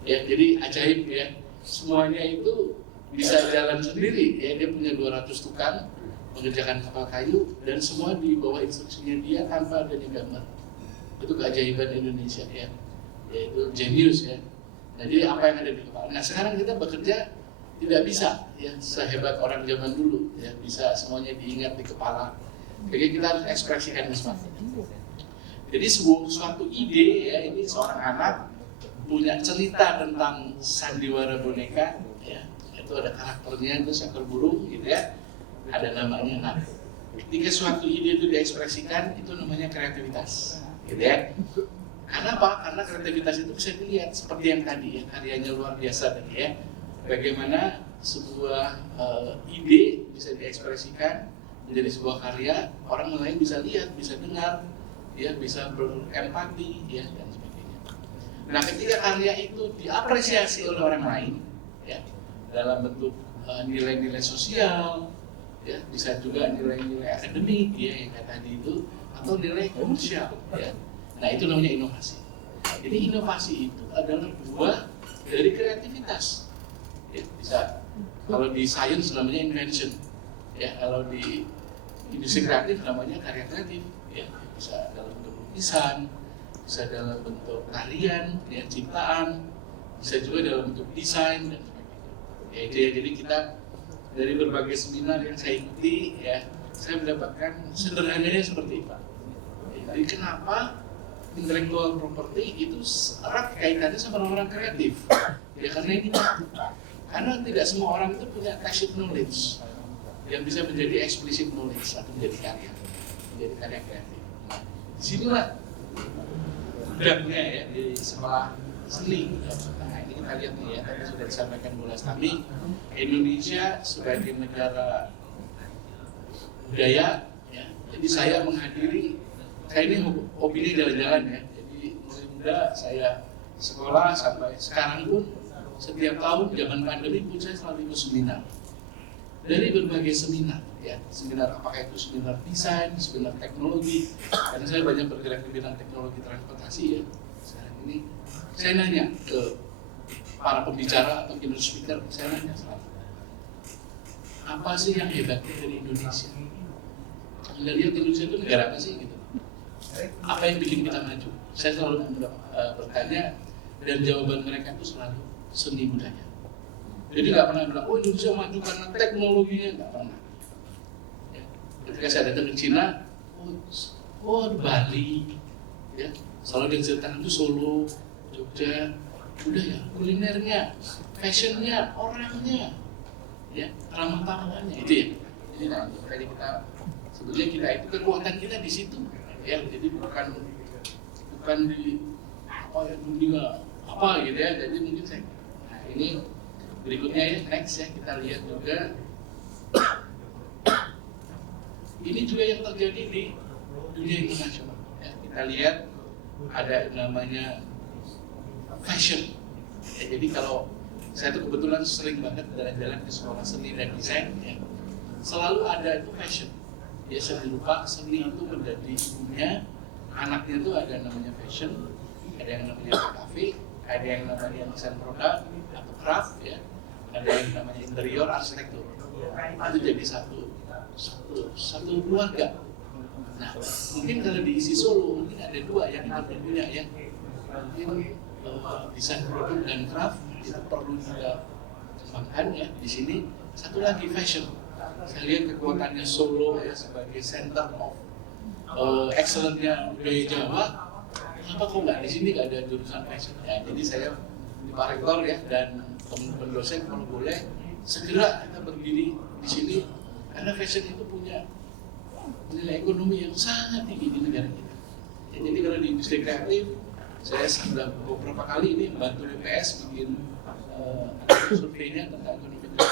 ya, jadi ajaib, ya. Semuanya itu bisa jalan sendiri, ya. Dia punya 200 tukang mengerjakan kapal kayu dan semua di bawah instruksinya dia tanpa adanya gambar. Itu keajaiban Indonesia, ya. Yaitu jenius, ya. Nah, jadi apa yang ada di kepala. Nah, sekarang kita bekerja tidak bisa, ya, sehebat orang zaman dulu, ya, bisa semuanya diingat di kepala. Jadi kita harus ekspresikan sesuatu. Jadi suatu ide, ya, ini seorang anak punya cerita tentang sandiwara boneka, ya. Itu ada karakternya, itu seekor burung, gitu, ya. Ada namanya. Nah, ketika suatu ide itu diekspresikan, itu namanya kreativitas, gitu, ya. Karena apa? Karena kreativitas itu bisa dilihat seperti yang tadi, ya, karyanya luar biasa tadi, ya. Bagaimana sebuah ide bisa diekspresikan menjadi sebuah karya, orang lain bisa lihat, bisa dengar, ya, bisa berempati, ya, dan sebagainya. Nah, ketika karya itu diapresiasi oleh orang lain, ya, dalam bentuk nilai-nilai sosial, ya, bisa juga nilai-nilai akademik, ya, yang kayak tadi itu, atau nilai komersial, ya. Nah, itu namanya inovasi. Jadi inovasi itu adalah buah dari kreativitas. Ya, bisa kalau di sains namanya invention, ya, kalau di industri kreatif namanya karya kreatif, ya. Bisa dalam bentuk lukisan, bisa dalam bentuk tarian, ya, ciptaan, bisa juga dalam bentuk desain dan sebagainya. Ya, jadi kita dari berbagai seminar yang saya ikuti, ya, saya mendapatkan sederhananya seperti itu. Ya, jadi kenapa intellectual property itu erat kaitannya sama orang kreatif, ya, karena ini, karena tidak semua orang itu punya tacit knowledge yang bisa menjadi explicit knowledge atau menjadi karya kreatif. Disinilah gudangnya, ya, di sekolah seni. Nah, ini kita lihat nih, ya, tadi sudah disampaikan Bu Lastami, Indonesia sebagai negara budaya, ya. Jadi saya menghadiri, saya ini hobinya jalan-jalan, ya. Jadi mulai muda saya sekolah sampai sekarang pun setiap tahun zaman pandemi pun saya selalu ikut seminar. Dari berbagai seminar, ya, seminar apakah itu seminar desain, seminar teknologi, karena saya banyak bergerak di bidang teknologi transportasi, ya. Sekarang ini saya nanya ke para pembicara atau keynote speaker, saya nanya selalu, apa sih yang hebatnya dari Indonesia? Anda lihat Indonesia itu negara apa sih, gitu? Apa yang bikin kita maju? Saya selalu bertanya, dan jawaban mereka itu selalu seni budaya. Jadi nggak pernah bilang, oh Indonesia maju karena teknologinya, nggak pernah. Ya. Ketika saya datang ke Cina, oh Bali, ya, selalu yang ceritakan itu Solo, Jogja, budaya, kulinernya, fashionnya, orangnya, ya, ramah tamahannya, itu ya. Jadi makanya kita sebetulnya kita itu kekuatan kita di situ, ya. Jadi bukan di apa ya dunia apa gitu ya. Jadi mungkin saya, nah ini berikutnya ya, next ya, kita lihat juga. Ini juga yang terjadi di dunia internasional. Ya, kita lihat ada namanya fashion. Ya, jadi kalau saya tuh kebetulan sering banget jalan-jalan ke sekolah seni dan desain, ya, selalu ada itu fashion. Ya, seni rupa, seni itu menjadi ibunya, anaknya itu ada namanya fashion, ada yang namanya kafe, ada yang namanya desain produk atau craft, ya, ada yang namanya interior arsitektur. Itu jadi satu keluarga. Nah, mungkin kalau di isi Solo mungkin ada dua yang kita punya ya. Mungkin desain produk dan craft itu perlu kita kembangkan ya di sini. Satu lagi fashion. Saya lihat kekuatannya Solo ya sebagai center of excellence-nya budaya Jawa. Kenapa kok nggak di sini nggak ada jurusan fashion? Ya, jadi saya di Pak Rektor ya dan teman-teman dosen kalau boleh segera kita berdiri di sini karena fashion itu punya nilai ekonomi yang sangat tinggi di negara kita. Ya, jadi kalau di industri kreatif, saya sudah beberapa kali ini membantu BPS bikin surveinya tentang ekonomi kreatif.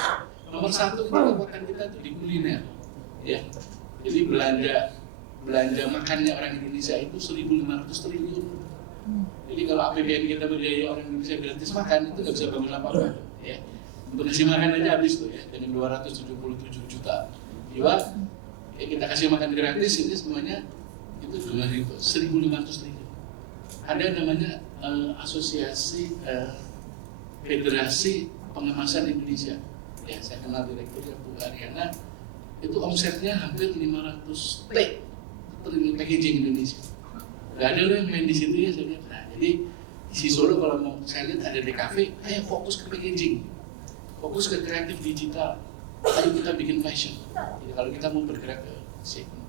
Nomor satu itu kekuatan kita tuh di kuliner, ya. Jadi belanja makannya orang Indonesia itu 1.500 triliun. Jadi kalau APBN kita berbiaya orang Indonesia gratis makan itu nggak bisa bangun apa-apa, ya. Untuk ngasih makan aja habis tuh ya, dengan 277 juta jiwa. Ya, kita kasih makan gratis ini semuanya itu 1.500 triliun. Ada namanya asosiasi Federasi Pengemasan Indonesia. Ya, saya kenal direkturnya Bu Ariana. Itu omsetnya hampir 500 T triliun packaging Indonesia. Gak ada orang yang main di situ ya saya lihat. Nah, jadi di Solo kalau mau saya lihat ada di cafe, ayo fokus ke packaging, fokus ke kreatif digital. Ayo kita bikin fashion. Jadi kalau kita mau bergerak ke sini,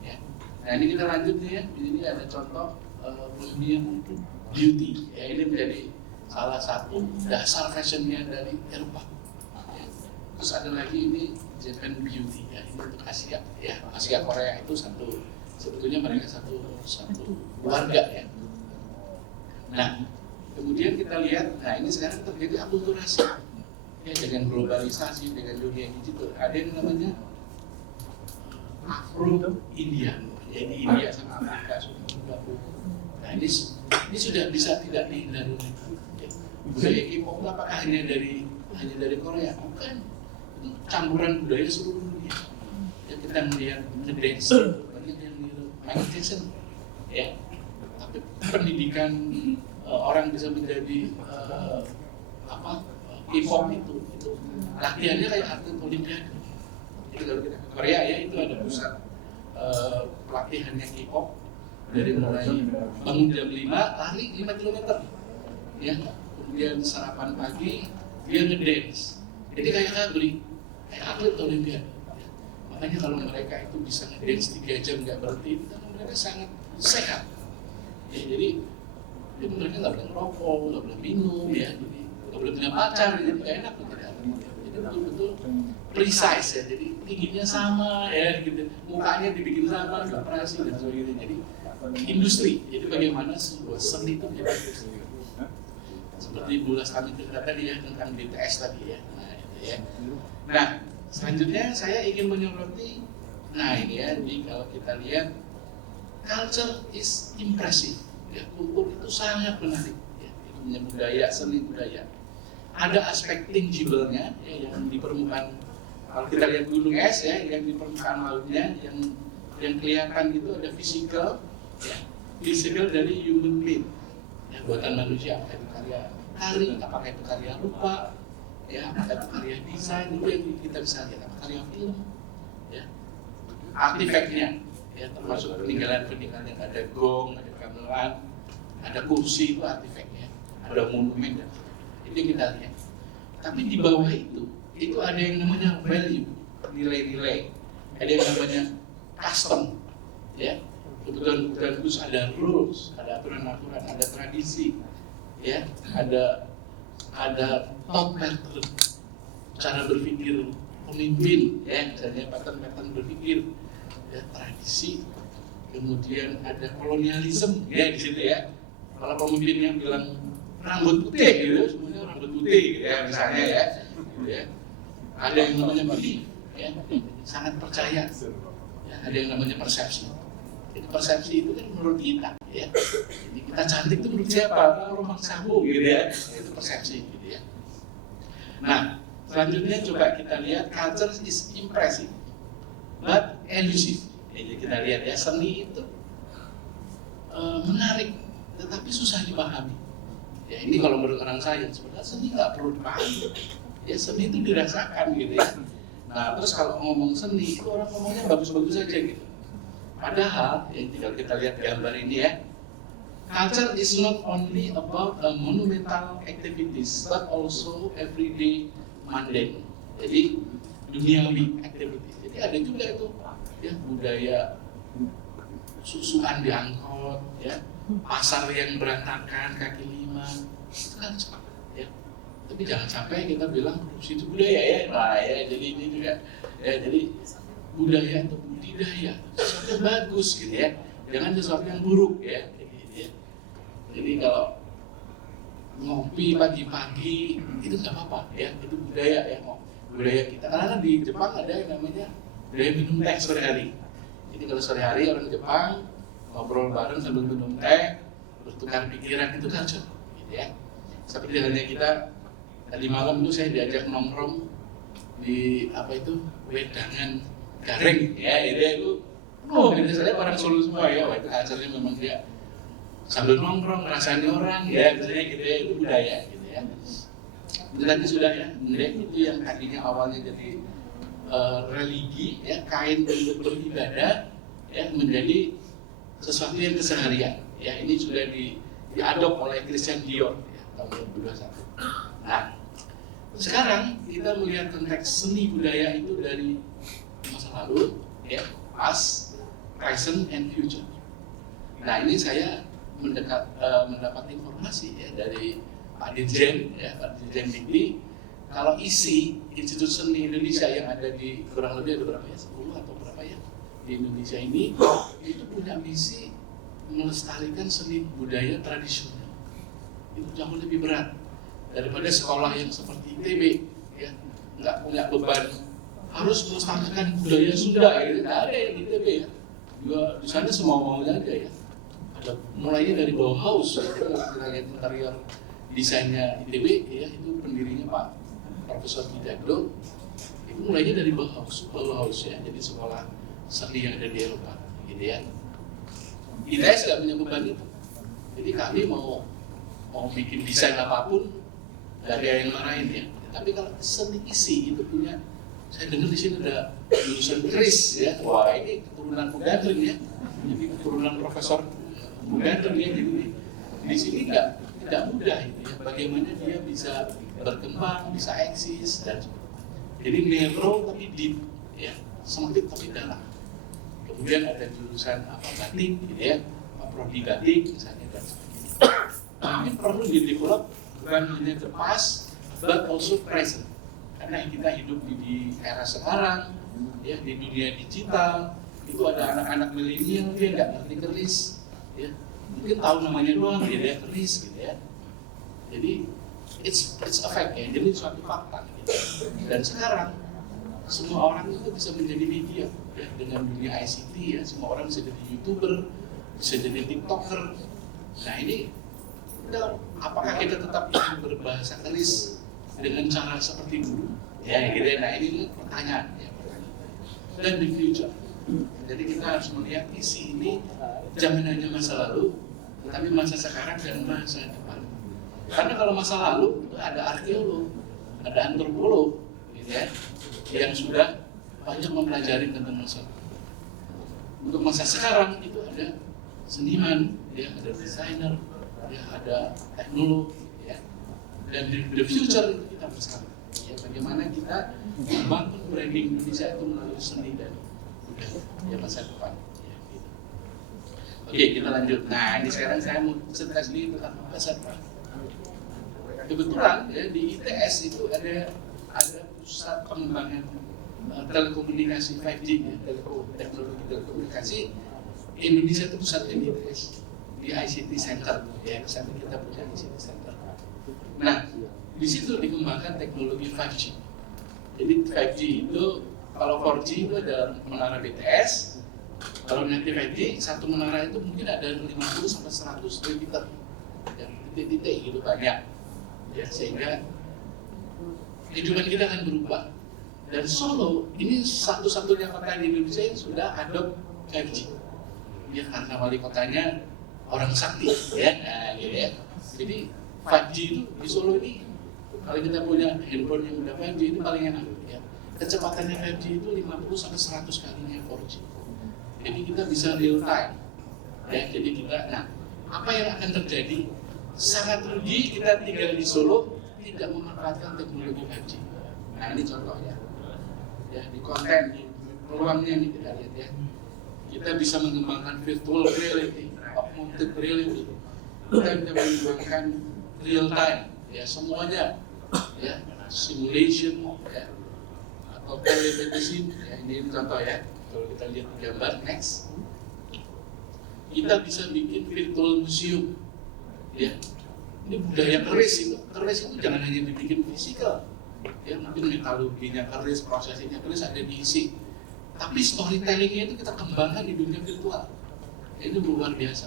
ya. Nah ini kita lanjut nih ya. Ini ada contoh Bohemian Beauty. Ya, ini menjadi salah satu dasar fashionnya dari Eropa. Ya. Terus ada lagi ini Japan Beauty. Ya, ini untuk Asia. Ya, Asia Korea itu sebetulnya mereka satu keluarga ya. Nah kemudian kita lihat, nah ini sekarang terjadi akulturasi. Ya, dengan globalisasi, dengan dunia digital, ada yang namanya Afro India, jadi India sama Afrika sudah bergabung. Nah ini sudah bisa tidak dihindari. Ya. Budaya K-pop apakah hanya dari Korea? Bukan, itu campuran budaya seluruh dunia. Ya, kita melihat ngedance, banyak yang niru Michael Jackson, ya. Tapi pendidikan orang bisa menjadi K-pop itu latihannya kayak atlet olimpiade. Jadi kalau kita ke Korea ya itu ada pusat pelatihannya K-pop dari mulai bangun jam 5 lari 5 km ya, kemudian sarapan pagi dia ngedance. Jadi kayak atlet olimpiade. Makanya kalau mereka itu bisa ngedance 3 jam nggak berhenti, karena mereka sangat sehat. Ya, jadi mereka nggak boleh ngerokok, nggak boleh minum ya. Jadi nggak boleh punya pacar, jadi nggak enak gitu. Jadi betul-betul precise ya, jadi tingginya sama ya, gitu. Mukanya dibikin sama, nggak operasi dan sebagainya. Jadi industri, jadi bagaimana sebuah seni itu menjadi industri. Seperti Bu Lastami cerita tadi ya tentang BTS tadi ya. Nah, itu ya. Nah selanjutnya saya ingin menyoroti, nah ini ya, jadi kalau kita lihat culture is impressive. Ya, kultur itu sangat menarik. Ya, itu punya budaya, seni budaya. Ada aspek tangible-nya ya, yang di permukaan. Kalau kita lihat gunung es ya, yang di permukaan lautnya, yang kelihatan itu ada physical, ya, physical dari human being, ya, buatan manusia. Apakah itu karya tari, apakah itu karya rupa, ya, apakah itu karya desain, itu yang kita bisa lihat. Apakah karya film, ya, artifaknya, ya, termasuk peninggalan-peninggalan yang ada gong, ada gamelan, ada kursi, itu artifaknya, ada monumen dan itu yang kita lihat. Tapi di bawah itu ada yang namanya value, nilai-nilai, ada yang namanya custom, ya, kebutuhan khusus, ada rules, ada aturan-aturan, ada tradisi, ya, ada thought pattern, cara berpikir pemimpin, ya, misalnya pattern berpikir, ya, tradisi, kemudian ada kolonialisme, ya di situ ya. Kalau pemimpinnya bilang rambut putih, gitu, semuanya rambut putih, gitu, ya, misalnya ya, gitu ya. Ada yang namanya belief, ya, sangat percaya, ya, ada yang namanya persepsi. Jadi persepsi itu kan menurut kita, ya. Jadi kita cantik itu menurut siapa? Romang Sabu, gitu ya. Itu persepsi, gitu ya. Nah, selanjutnya coba kita lihat culture is impressive, but elusive. Jadi kita lihat ya, seni itu menarik, tetapi susah dipahami. Ya ini kalau menurut orang sains, sebenarnya seni nggak perlu dipahami. Ya seni itu dirasakan gitu ya. Nah terus kalau ngomong seni itu orang ngomongnya bagus-bagus aja gitu. Padahal ya tinggal kita lihat gambar ini ya. Culture is not only about monumental activities, but also everyday mundane. Jadi duniawi activities. Jadi ada juga itu ya budaya susuan di angkot, ya pasar yang berantakan kaki lima, itu kan ya. Tapi jangan sampai kita bilang korupsi itu budaya ya, nah ya jadi ini juga ya jadi budaya itu budidaya, sesuatu yang bagus gitu ya, jangan sesuatu yang buruk ya. Jadi kalau ngopi pagi-pagi itu nggak apa-apa ya, itu budaya ya, budaya kita. Karena di Jepang ada yang namanya budaya minum teh sore hari. Jadi kalau sore hari orang Jepang ngobrol bareng sambil minum teh, bertukar pikiran, itu culture, gitu ya. Seperti halnya kita tadi malam itu saya diajak nongkrong di apa itu wedangan Gareng, ya itu. Oh, saya orang Solo semua ya, itu culture-nya memang dia sambil nongkrong, rasanya orang, ya misalnya gitu ya, itu budaya gitu ya. Itu tadi sudah ya, itu yang tadinya awalnya jadi religi, ya kain untuk beribadah, ya menjadi sesuatu yang keseharian. Ya ini sudah diadop oleh Christian Dior ya, tahun 2021. Nah, sekarang kita melihat konteks seni budaya itu dari masa lalu, ya, past, present, and future. Nah ini saya mendapat informasi ya dari Pak Dirjen, ya Pak Dirjen Dikti, kalau isi Institut Seni Indonesia yang ada di kurang lebih ada berapa ya, 10 atau berapa ya di Indonesia ini, itu punya misi melestarikan seni budaya tradisional. Itu jauh lebih berat daripada sekolah yang seperti ITB, ya nggak punya beban harus melestarikan budaya Sunda, gitu. Nggak ada yang di ITB ya, juga di sana semau-maunya aja ya. Mulainya dari Bauhaus, kita lihat interior desainnya ITB, ya itu pendirinya Pak Profesor Widagdo, itu mulainya dari Bauhaus ya, jadi sekolah seni yang ada di Eropa, gitu ya. ITS nggak punya beban itu, jadi kami mau bikin desain apapun, nggak ada yang marahin ya. Tapi kalau seni isi itu punya, saya dengar di sini ada jurusan keris ya, wah ini keturunan Mugadrin ya, jadi keturunan Profesor Mugadrin ya, jadi di sini tidak mudah itu ya, bagaimana dia bisa berkembang, bisa eksis dan jadi narrow tapi deep ya, sempit tapi dalam. Kemudian ada jurusan apa batik gitu ya, prodi batik misalnya dan sebagainya. Ini perlu di-develop bukan hanya the past but also present. Karena kita hidup di era sekarang ya, di dunia digital itu ada anak-anak milenial dia nggak ngerti keris ya, mungkin tahu namanya doang dia keris gitu ya. Jadi it's a fact ya, jadi suatu fakta gitu. Dan sekarang semua orang itu bisa menjadi media ya, dengan dunia ICT ya, semua orang bisa jadi YouTuber, bisa jadi TikToker. Nah ini apakah kita tetap ingin berbahasa keris dengan cara seperti dulu ya gitu ya. Nah ini pertanyaan ya, dan di future. Jadi kita harus melihat isi ini jangan hanya masa lalu, tapi masa sekarang dan masa depan. Karena kalau masa lalu itu ada arkeolog, ada antropolog, gitu ya, yang sudah banyak mempelajari tentang masa lalu. Untuk masa sekarang itu ada seniman, ya, ada desainer, ya, ada teknolog, ya. Dan di the future itu kita bersama. Ya, bagaimana kita membangun branding Indonesia itu melalui seni dan budaya ya masa depan. Ya, gitu. Oke, kita lanjut. Nah, ini sekarang saya mau presentasi tentang masa depan. kebetulan ya di ITS itu ada pusat pengembangan telekomunikasi 5G ya, teknologi telekomunikasi. Indonesia itu pusatnya di ITS, di ICT Center ya, kesana kita punya ICT Center. Nah, di situ dikembangkan teknologi 5G. Jadi 5G itu, kalau 4G itu ada menara BTS, kalau nanti 5G satu menara itu mungkin ada 50 sampai 100 repeater, ya, titik-titik gitu banyak, ya, sehingga kehidupan kita akan berubah. Dan Solo ini satu-satunya kota di Indonesia yang sudah adopt 5G. Ya, karena wali kotanya orang sakti, ya, nah, gitu ya. Jadi 5G itu di Solo ini, kalau kita punya handphone yang udah 5G itu paling enak, ya. Kecepatannya 5G itu 50 sampai 100 kalinya 4G. Jadi kita bisa real time, ya. Jadi kita, nah, apa yang akan terjadi? Sangat rugi kita tinggal di Solo tidak memanfaatkan teknologi 5G. Nah, ini contohnya, ya, di konten, di peluangnya ini kita lihat ya. Kita bisa mengembangkan virtual reality, augmented reality. Kita bisa mengembangkan real time, ya, semuanya, ya, simulation, ya, atau telemedicine, ya, ini contoh ya. Kalau kita lihat gambar next, kita bisa bikin virtual museum, ya. Ini budaya keris itu jangan hanya dibikin fisikal, ya, mungkin metalurginya keris, prosesinya keris ada diisi. Tapi storytellingnya itu kita kembangkan di dunia virtual. Ini luar biasa.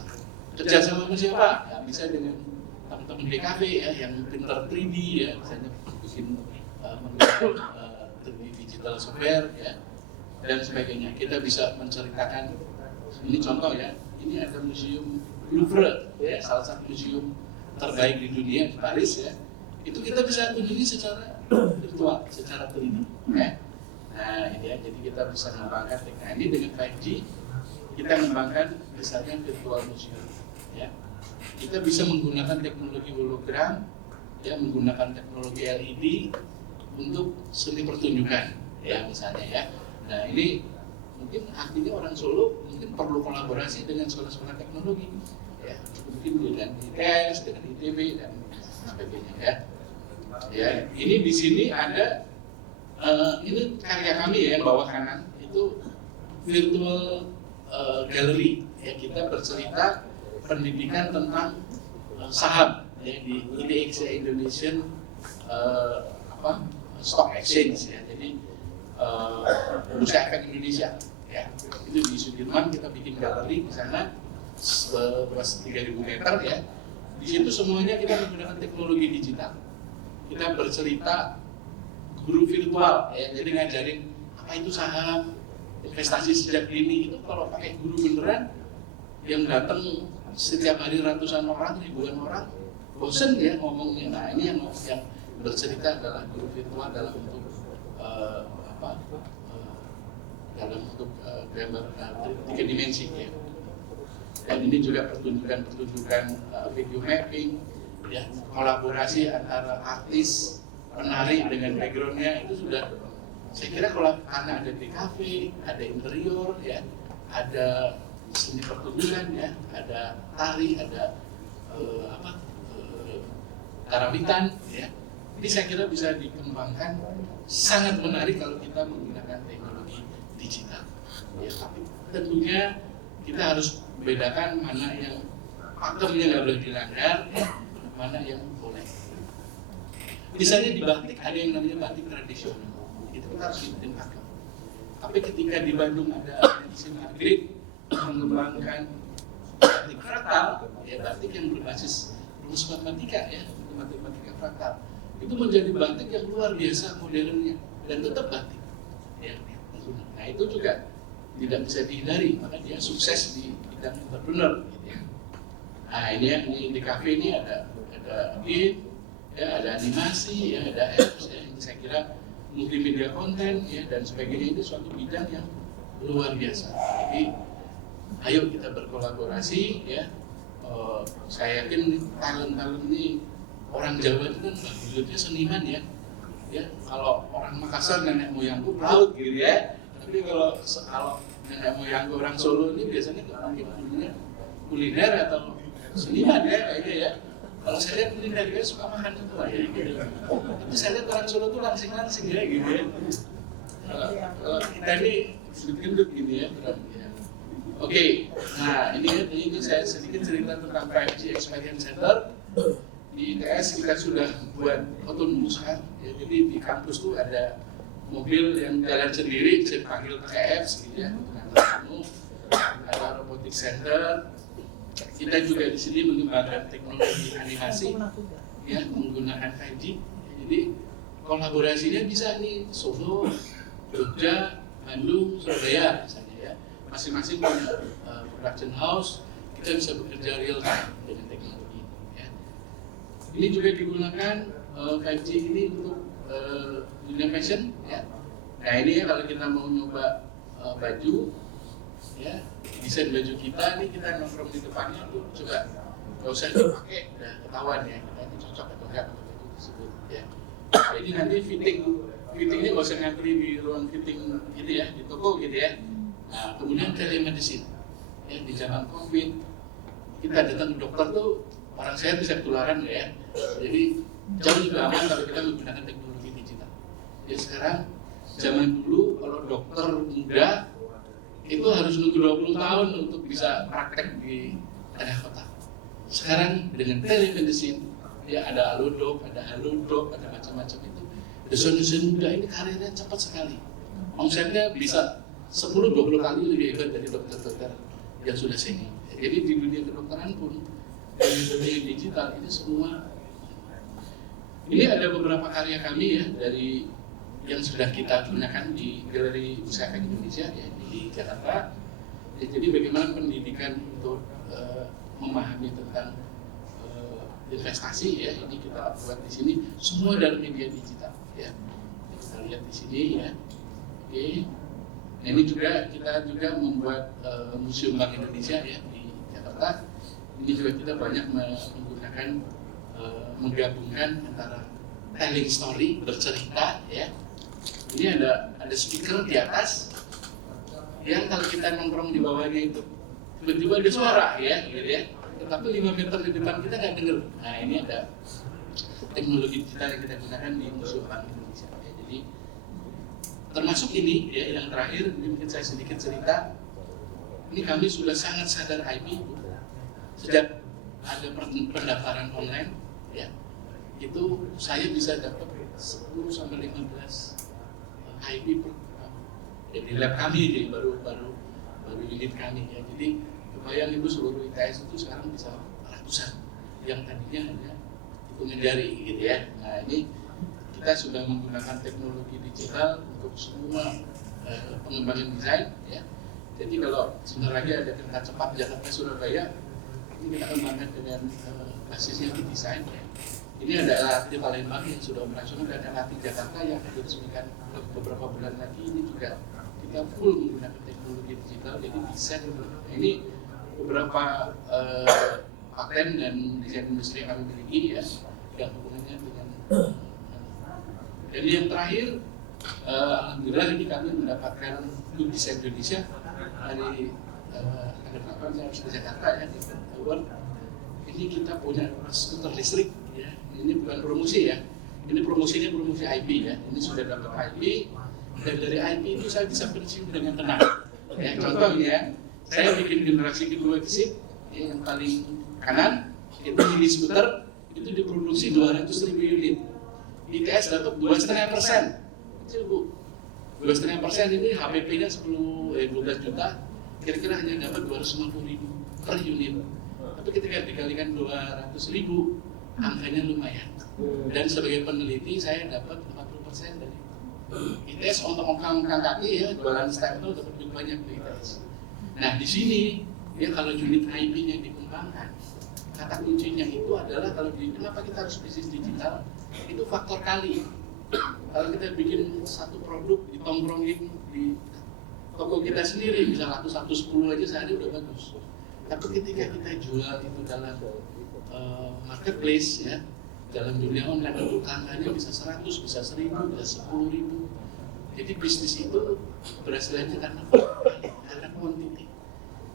Kerjasama sama siapa? Ya, bisa dengan teman-teman DKV ya, yang pintar 3D ya, misalnya bikin menggunakan 3D digital software ya, dan sebagainya. Kita bisa menceritakan, ini contoh ya, ini ada museum Louvre ya, salah satu museum terbaik di dunia di Paris ya. Itu kita bisa kunjungi secara virtual, secara 3D ya. Nah, ini ya, jadi kita bisa mengembangkan teknologi dengan 5G, kita mengembangkan misalnya virtual museum, ya. Kita bisa menggunakan teknologi hologram, ya, menggunakan teknologi LED untuk seni pertunjukan, ya, misalnya ya. Nah, ini mungkin artinya orang Solo mungkin perlu kolaborasi dengan sekolah-sekolah teknologi, ya, mungkin dengan ITS, dengan ITB dan sebagainya, ya. Ya, ini di sini ada. Ini karya kami ya, yang bawah kanan itu virtual gallery ya, kita bercerita pendidikan tentang saham ya di IDX ya, Indonesian Stock Exchange ya, jadi Bursa Efek Indonesia ya, itu di Sudirman kita bikin galeri di sana seluas 3.000 meter ya. Di situ semuanya kita menggunakan teknologi digital, kita bercerita guru virtual ya, jadi ngajarin apa itu saham, investasi sejak dini. Itu kalau pakai guru beneran yang datang setiap hari ratusan orang, ribuan orang, bosen ya ngomongnya. Nah, ini yang bercerita adalah guru virtual dalam bentuk dalam bentuk gambar 3 dimensi ya. Dan ini juga pertunjukan video mapping ya, kolaborasi antara artis penari dengan backgroundnya itu sudah, saya kira kalau karena ada di kafe, ada interior ya, ada seni pertunjukan ya, ada tari, ada karawitan ya, ini saya kira bisa dikembangkan, sangat menarik kalau kita menggunakan teknologi digital ya. Tapi tentunya kita harus bedakan mana yang pakemnya nggak boleh dilanggar ya, mana yang boleh. Misalnya di batik ada yang namanya batik tradisional, itu kita harus ikutin pakem. Tapi ketika di Bandung ada si Maghrib mengembangkan batik fraktal, ya, batik yang berbasis rumus matematika ya, matematika fraktal, itu menjadi batik yang luar biasa modernnya dan tetap batik. Ya. Nah, itu juga tidak bisa dihindari, maka dia sukses di bidang entrepreneur. Gitu ya. Nah, ini di kafe ini ada game, ya, ada animasi, ya, ada apps, ya, yang saya kira multimedia konten, ya, dan sebagainya. Itu suatu bidang yang luar biasa. Jadi, ayo kita berkolaborasi, ya. Saya yakin talent ini orang Jawa itu kan bagusnya seniman ya. Ya, kalau orang Makassar nenek moyangku pelaut gitu ya. Tapi kalau nenek moyangku orang Solo ini biasanya mungkin kuliner atau seniman ya kayaknya ya. Kalau saya lihat ini dari suka makan semua ya gitu. Tapi saya lihat orang Solo tuh langsing-langsing ya gitu ya. Kalau kita ini gendut gini ya, berat ya. Oke, nah ini saya sedikit cerita tentang 5G Experience Center. Di ITS kita sudah buat autonomous kan, ya, jadi di kampus tuh ada mobil yang jalan sendiri, bisa dipanggil TF gitu ya, ada robotic center. Kita juga di sini mengembangkan teknologi animasi, ya menggunakan 5G. Jadi kolaborasinya bisa nih Solo, Jogja, Bandung, Surabaya misalnya ya. Masing-masing punya production house, kita bisa bekerja real time dengan teknologi. Ini juga digunakan 5G ini untuk dunia fashion ya. Nah ini ya kalau kita mau nyoba baju ya, desain baju kita nih, kita nongkrong di depannya tuh coba nggak usah dipakai, udah ketahuan ya kita ini cocok atau enggak untuk baju tersebut ya. Jadi nanti fittingnya nggak usah ngantri di ruang fitting gitu ya, di toko gitu ya. Nah kemudian telemedicine ya, di zaman COVID kita datang ke dokter tuh orang sehat bisa ketularan ya. Jadi jauh lebih aman kalau kita menggunakan teknologi digital. Ya sekarang zaman dulu kalau dokter muda itu harus nunggu 20 tahun untuk bisa praktek di tengah kota. Sekarang dengan telemedicine ya ada Halodoc, ada macam-macam itu. Dosen-dosen muda ini karirnya cepat sekali. Omsetnya bisa 10-20 kali lebih hebat dari dokter-dokter yang sudah senior. Jadi di dunia kedokteran pun dari dunia digital ini semua. Ini ada beberapa karya kami ya dari yang sudah kita gunakan di Galeri Bursa Efek Indonesia ya di Jakarta. Ya, jadi bagaimana pendidikan untuk memahami tentang investasi ya, ini kita buat di sini semua dalam media digital ya. Kita lihat di sini ya. Oke. Nah, ini juga kita juga membuat Museum Bank Indonesia ya di Jakarta. Ini juga kita banyak menggunakan menggabungkan antara telling story, bercerita ya. Ini ada speaker di atas yang kalau kita nongkrong di bawahnya itu tiba-tiba ada suara ya gitu ya. Tetapi 5 meter di depan kita nggak dengar. Nah ini ada teknologi digital yang kita gunakan di Museum Bank Indonesia ya. Jadi termasuk ini ya yang terakhir, ini mungkin saya sedikit cerita. Ini kami sudah sangat sadar IP sejak ada pendaftaran online ya, itu saya bisa dapat 10-15 IP per jadi lab kami, jadi baru unit kami ya. Jadi kebayang itu seluruh ITS itu sekarang bisa ratusan yang tadinya hanya hitungan jari gitu ya. Nah ini kita sudah menggunakan teknologi digital untuk semua pengembangan desain ya. Jadi kalau sebentar lagi ada kereta cepat Jakarta Surabaya, ini kita kembangkan dengan basisnya di desain ya. Ini ada LRT Palembang yang sudah operasional dan LRT Jakarta yang akan diresmikan beberapa bulan lagi. Ini juga kita full menggunakan teknologi digital, jadi desain. Ini beberapa paten dan desain industri yang kami miliki ya, yang hubungannya dengan. Jadi yang terakhir, alhamdulillah ini kami mendapatkan Good Design Indonesia dari ada di Jakarta ya di Award. Ini kita punya skuter listrik ya. Ini bukan promosi ya. Ini promosinya promosi IP ya. Ini sudah dapat IP dan dari IP itu saya bisa pensiun dengan tenang. Ya, contohnya saya bikin generasi kedua gesit yang paling kanan itu mini skuter itu diproduksi 200.000 unit. ITS dapat 2,5%. Kecil Bu. 2,5% ini HPP-nya 12 juta. Kira-kira hanya dapat 250.000 per unit. Tapi ketika dikalikan 200.000, angkanya lumayan. Dan sebagai peneliti saya dapat 50% dari ITS untuk ongkang-ongkang kaki ya, jualan stempel dapat lebih banyak dari ITS. Nah di sini ya kalau unit IP-nya dikembangkan, kata kuncinya itu adalah kalau kenapa kita harus bisnis digital, itu faktor kali. Kalau kita bikin satu produk ditongkrongin di toko kita sendiri, bisa laku 110 aja sehari udah bagus. Tapi ketika kita jual itu dalam marketplace ya, dalam dunia online itu angkanya bisa 100, bisa 1.000, bisa 10.000. Jadi bisnis itu berhasilnya karena quantity.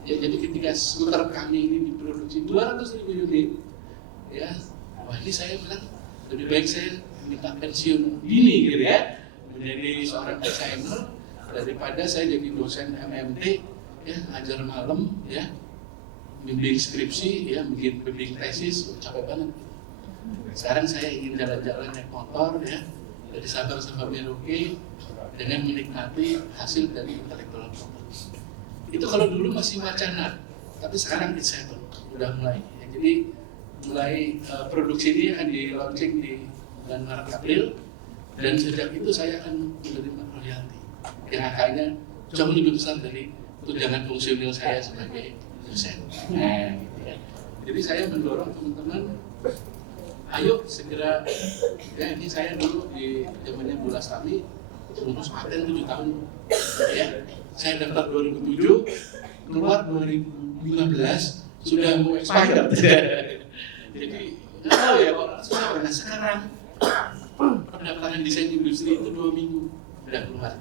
Ya, jadi ketika skuter kami ini diproduksi 200.000 unit, ya Wah ini saya bilang lebih baik saya minta pensiun dini gitu ya, menjadi seorang desainer daripada saya jadi dosen MMT ya, ngajar malam ya, bimbing skripsi ya, bimbing tesis, capek banget. Sekarang saya ingin jalan-jalan naik motor ya, dari Sabang sampai Merauke dengan menikmati hasil dari intellectual property. Itu kalau dulu masih wacana, tapi sekarang it's happen, udah mulai. Ya, jadi mulai produksi ini akan di launching di bulan Maret April, dan sejak itu saya akan menerima royalti yang angkanya jauh lebih besar dari tunjangan fungsional saya sebagai dosen. Nah, gitu ya. Jadi saya mendorong teman-teman, ayo segera, ya ini saya dulu di zamannya Bu Lastami lulus paten 7 tahun, ya. Saya daftar 2007, keluar 2015, sudah mau expired. Jadi nggak tahu ya kok sudah pernah. Sekarang pendaftaran desain industri itu 2 minggu sudah keluar,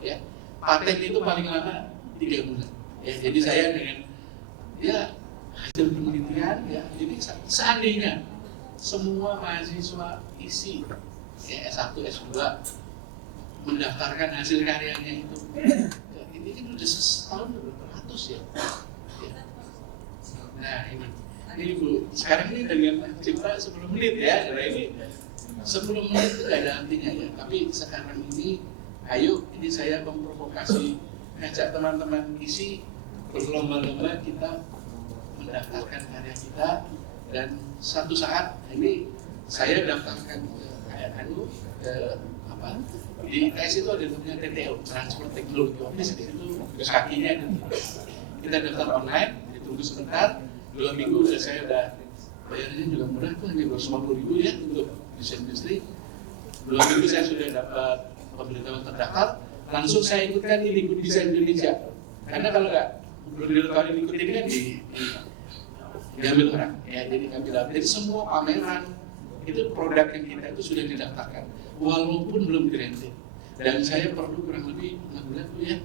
ya. Paten itu paling lama 3 bulan. Ya, jadi saya dengan ya hasil penelitian ya, jadi seandainya semua mahasiswa isi ya, S1, S2 mendaftarkan hasil karyanya itu, ini kan udah setahun berapa ratus ya. Nah ini Bu, sekarang ini dengan cipta 10 menit ya, karena ini 10 menit itu gak ada artinya ya. Tapi sekarang ini, ayo ini saya memprovokasi, ngajak teman-teman isi berlomba-lomba kita mendaftarkan karya kita, dan suatu saat ini saya daftarkan ke apa di ITS itu ada namanya TTO, Transport Technology Office, di situ kakinya itu. Kita daftar online, ditunggu sebentar, 2 minggu saya udah bayarnya juga murah tuh, hanya 250.000 ya untuk desain industri. 2 minggu saya sudah dapat pemberitahuan terdaftar, langsung saya ikutkan di Lingkup Desain Indonesia. Karena kalau nggak belum ditawarin ikut ini kan diambil orang, ya jadi kami dapat. Jadi semua pameran itu produk yang kita itu sudah didaftarkan, walaupun belum granted. Dan saya perlu kurang lebih 6 bulan tuh ya,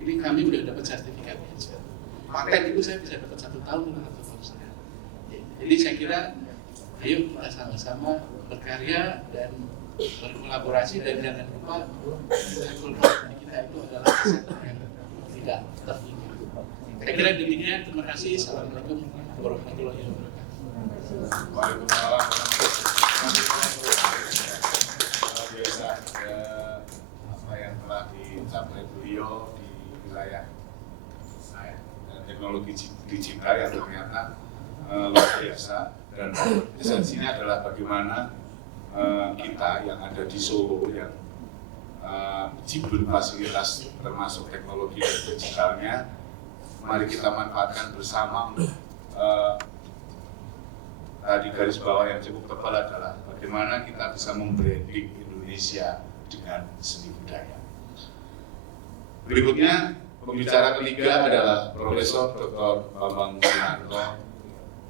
ini kami udah dapat sertifikatnya. Paten itu saya bisa dapat 1 tahun atau 1 tahun setengah. Jadi saya kira, ayo kita sama-sama berkarya dan berkolaborasi, dan jangan lupa kita itu adalah sektor yang tidak tertinggi. Saya kira demikian, terima kasih. Assalamualaikum warahmatullahi wabarakatuh. Waalaikumsalam. Luar biasa apa yang telah dicapai beliau di wilayah teknologi digital yang ternyata luar biasa, dan esensinya adalah bagaimana kita yang ada di Solo yang jibun fasilitas termasuk teknologi dan digitalnya, mari kita manfaatkan bersama untuk di garis bawah yang cukup tebal adalah bagaimana kita bisa membranding Indonesia dengan seni budaya. Berikutnya, pembicara ketiga adalah Profesor Dr. Bambang Sunarto,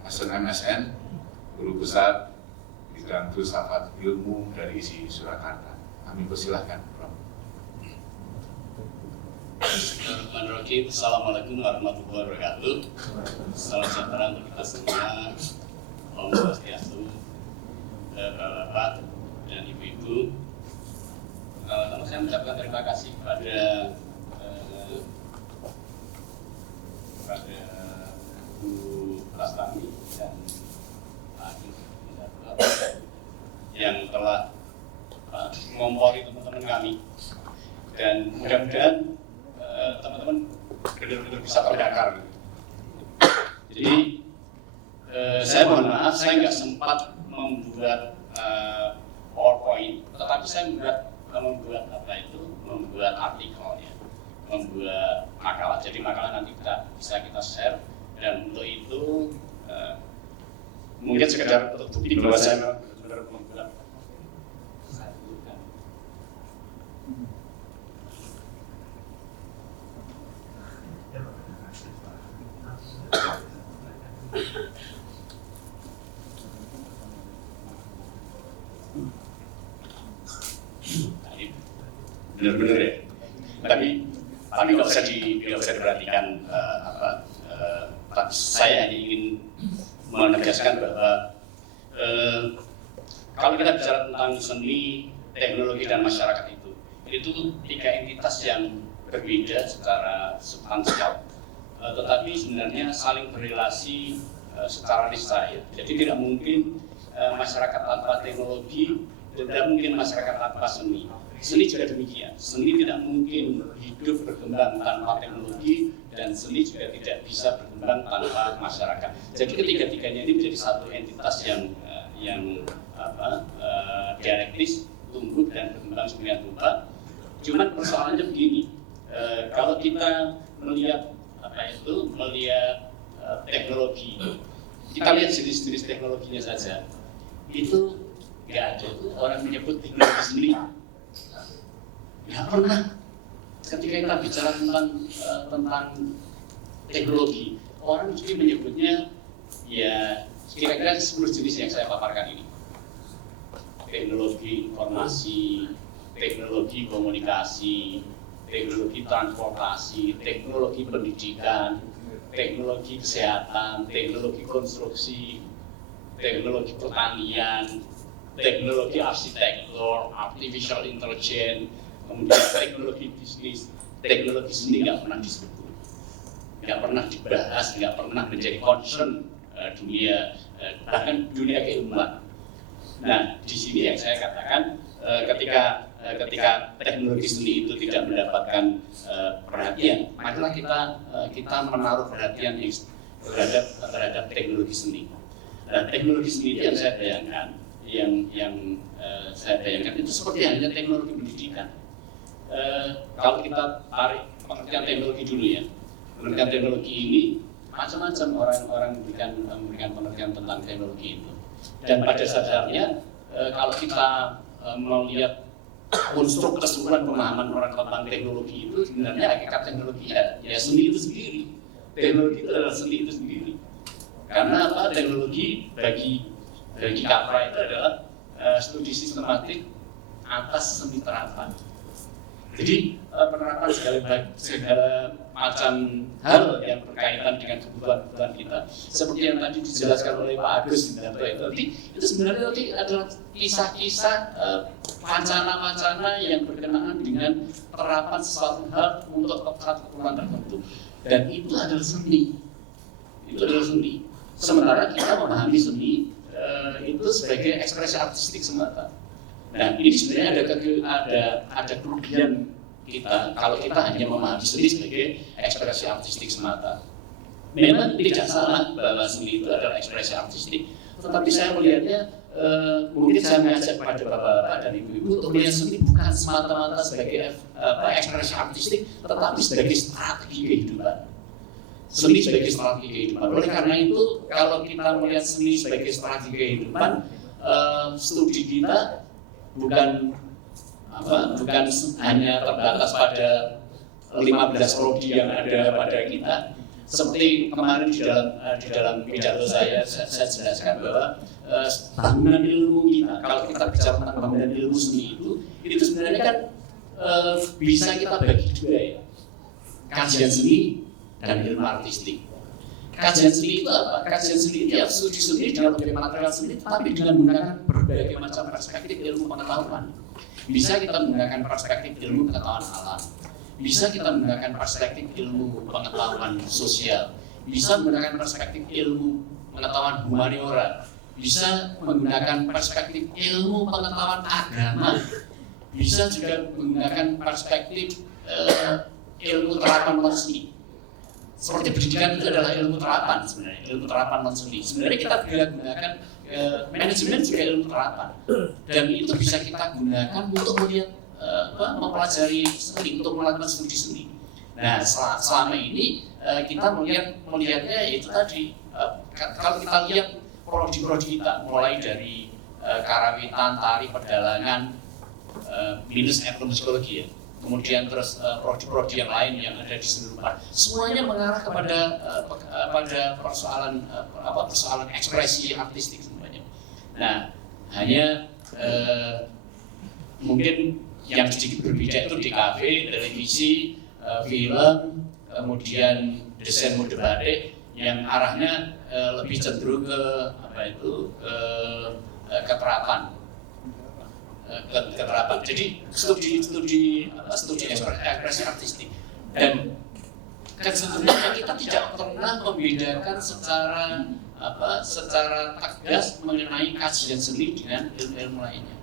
Asn MSN, Guru Besar Bidang Filsafat Ilmu dari ISI Surakarta. Kami persilahkan, Prof. Bismillahirrahmanirrahim. Assalamualaikum warahmatullahi wabarakatuh. Salam sejahtera untuk kita semua. Om Swastiastu, Bapak dan Ibu-ibu. Pertama saya mengucapkan terima kasih kepada Bu Lastami dan Pak yang telah mengompori teman-teman kami, dan mudah-mudahan teman-teman benar-benar bisa terdakar. Jadi saya mohon maaf, saya nggak sempat membuat PowerPoint, tetapi saya membuat artikel ya, membuat makalah. Jadi makalah nanti bisa kita share, dan untuk itu mungkin sekedar untuk bukti bahwa saya benar-benar membuat. Benar-benar ya. Tapi nggak usah diperhatikan saya hanya ingin menegaskan bahwa kalau kita bicara tentang seni, teknologi dan masyarakat itu tiga entitas yang berbeda secara substansial, tetapi sebenarnya saling berrelasi secara niscaya. Jadi tidak mungkin masyarakat tanpa teknologi, tidak mungkin masyarakat tanpa seni. Seni juga demikian. Seni tidak mungkin hidup berkembang tanpa teknologi, dan seni juga tidak bisa berkembang tanpa masyarakat. Jadi ketiga-tiganya ini menjadi satu entitas yang dialektis, tumbuh dan berkembang sedemikian rupa. Cuman persoalannya begini, kalau kita melihat teknologi, kita lihat jenis-jenis teknologinya saja, itu nggak ada tuh orang menyebut teknologi seni. Nggak pernah. Ketika kita bicara tentang teknologi, orang mesti menyebutnya ya kira-kira 10 jenis yang saya paparkan ini. Teknologi informasi, teknologi komunikasi, teknologi transportasi, teknologi pendidikan, teknologi kesehatan, teknologi konstruksi, teknologi pertanian, teknologi arsitektur, artificial intelligence, kemudian teknologi bisnis, teknologi seni nggak pernah disebut, nggak pernah dibahas, nggak pernah menjadi concern dunia, bahkan dunia keilmuan. Nah, di sini yang saya katakan, ketika teknologi seni itu tidak mendapatkan perhatian, marilah kita menaruh perhatian terhadap teknologi seni. Dan teknologi seni yang saya bayangkan, saya bayangkan itu seperti halnya teknologi pendidikan. Kalau kita tarik pengertian teknologi dulu ya, pengertian teknologi ini macam-macam orang memberikan pengertian tentang teknologi itu. Dan pada dasarnya kalau kita melihat konstruk keseluruhan pemahaman orang tentang teknologi itu, sebenarnya hakikat teknologi ya seni itu sendiri. Teknologi itu adalah seni itu sendiri. Karena apa? Teknologi bagi Kapra itu adalah studi sistematik atas seni terapan. Jadi penerapan segala macam hal yang berkaitan dengan kebutuhan kita, seperti yang tadi dijelaskan oleh Pak Agus itu sebenarnya tadi adalah kisah-kisah wacana-wacana yang berkenaan dengan penerapan sesuatu hal untuk satu keperluan tertentu, dan itu adalah seni. Sementara kita memahami seni itu sebagai ekspresi artistik semata. Nah, ini sebenarnya ada kerugian kita kalau kita hanya memahami seni sebagai ekspresi artistik semata. Memang tidak salah bahwa seni itu adalah ekspresi artistik, tetapi saya melihatnya mungkin saya mengajak kepada bapak-bapak dan ibu-ibu untuk melihat seni bukan semata-mata sebagai ekspresi artistik, tetapi sebagai strategi kehidupan. Seni sebagai strategi kehidupan. Oleh karena itu, kalau kita melihat seni sebagai strategi kehidupan, studi kita bukan hanya terbatas pada 15 prodi yang ada pada kita. Seperti kemarin di dalam pidato saya jelaskan bahwa bangunan ilmu kita, kalau kita bicara tentang bangunan ilmu seni itu sebenarnya kan bisa kita bagi dua ya, kajian seni dan ilmu artistik. Kajian seni itu apa? Kajian seni itu ya studi seni dengan berbagai material seni, tapi dengan menggunakan berbagai macam perspektif ilmu pengetahuan. Bisa kita menggunakan perspektif ilmu pengetahuan alam, bisa kita menggunakan perspektif ilmu pengetahuan sosial, bisa menggunakan perspektif ilmu pengetahuan humaniora, bisa menggunakan perspektif ilmu pengetahuan agama, bisa juga menggunakan perspektif ilmu terapan non-seni. Seperti pendidikan itu adalah ilmu terapan sebenarnya, ilmu terapan non-seni. Sebenarnya kita bisa gunakan manajemen juga ilmu terapan, dan itu bisa kita gunakan untuk melihat mempelajari seni, untuk melakukan studi seni. Nah, selama ini kita melihatnya itu tadi, kalau kita lihat prodi-prodi kita, mulai dari karawitan, tari, pedalangan, minus etnomusikologi ya, kemudian terus prodi-prodi yang lain yang ada di seluruh Pak, semuanya mengarah pada persoalan ekspresi artistik semuanya. Nah, hanya mungkin yang sedikit berbeda itu di kafe, televisi, film, kemudian desain mode batik yang arahnya lebih cenderung ke terapan, keterapan. Jadi studi ekspresi artistik, dan sesungguhnya kita tidak pernah membedakan secara tegas mengenai kajian seni dengan ilmu lainnya.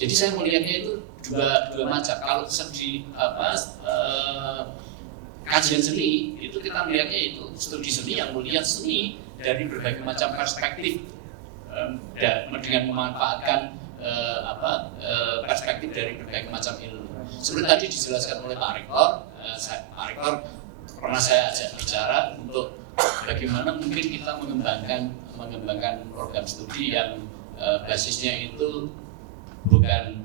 Jadi saya melihatnya itu dua macam. Kalau studi kajian seni itu kita melihatnya itu studi seni yang melihat seni dari berbagai macam perspektif, dan dengan memanfaatkan perspektif dari berbagai macam ilmu. Seperti tadi dijelaskan oleh Pak Rektor, Pak Rektor pernah saya ajak bicara untuk bagaimana mungkin kita mengembangkan program studi yang basisnya itu bukan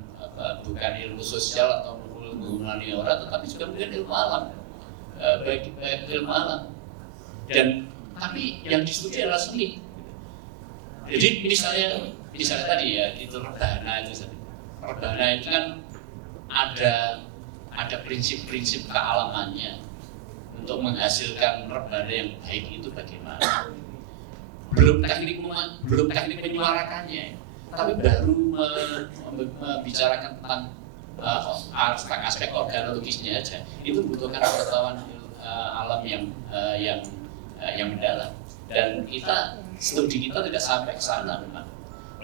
ilmu sosial atau ilmu humaniora, tetapi juga mungkin ilmu alam, baik ilmu alam. Dan tapi yang distudi adalah seni. Jadi misalnya tadi ya itu rebana itu kan ada prinsip-prinsip kealamannya untuk menghasilkan rebana yang baik itu bagaimana. Belum teknik menyuarakannya, tapi baru membicarakan tentang aspek organologisnya aja. Itu membutuhkan pengetahuan alam yang mendalam, dan studi kita tidak sampai ke sana memang.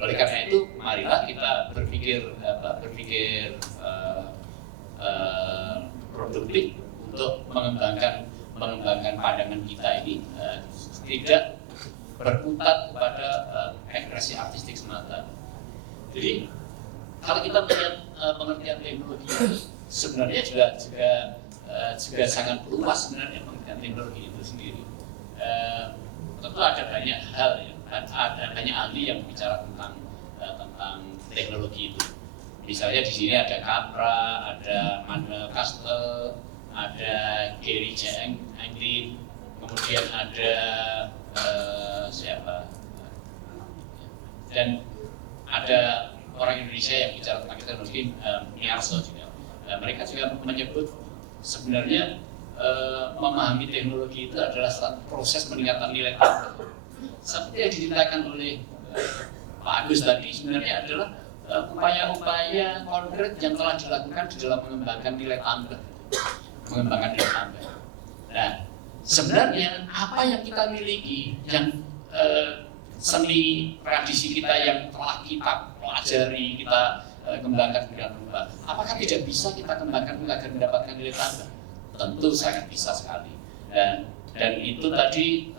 Oleh karena itu, marilah kita berpikir produktif untuk mengembangkan pandangan kita ini, tidak berkutat kepada ekspresi artistik semata. Jadi kalau kita melihat pengertian teknologi sebenarnya juga sangat luas sebenarnya pengertian teknologi itu sendiri. Tentu ada banyak hal ya, ada banyak ahli yang bicara tentang teknologi itu. Misalnya di sini ada Capra, ada Manuel Castells, ada Gary J. Anglin, kemudian ada siapa? Dan ada orang Indonesia yang bicara tentang teknologi, Niarso juga. Mereka juga menyebut sebenarnya memahami teknologi itu adalah proses peningkatan nilai tambah. Seperti yang diceritakan oleh Pak Agus tadi, sebenarnya adalah upaya-upaya konkret yang telah dilakukan di dalam mengembangkan nilai tambah. Nah, sebenarnya apa yang kita miliki, yang seni tradisi kita yang telah kita pelajari, kita kembangkan dengan rupa, apakah tidak bisa kita kembangkan agar mendapatkan nilai tambah? Tentu sangat bisa sekali. Dan itu tadi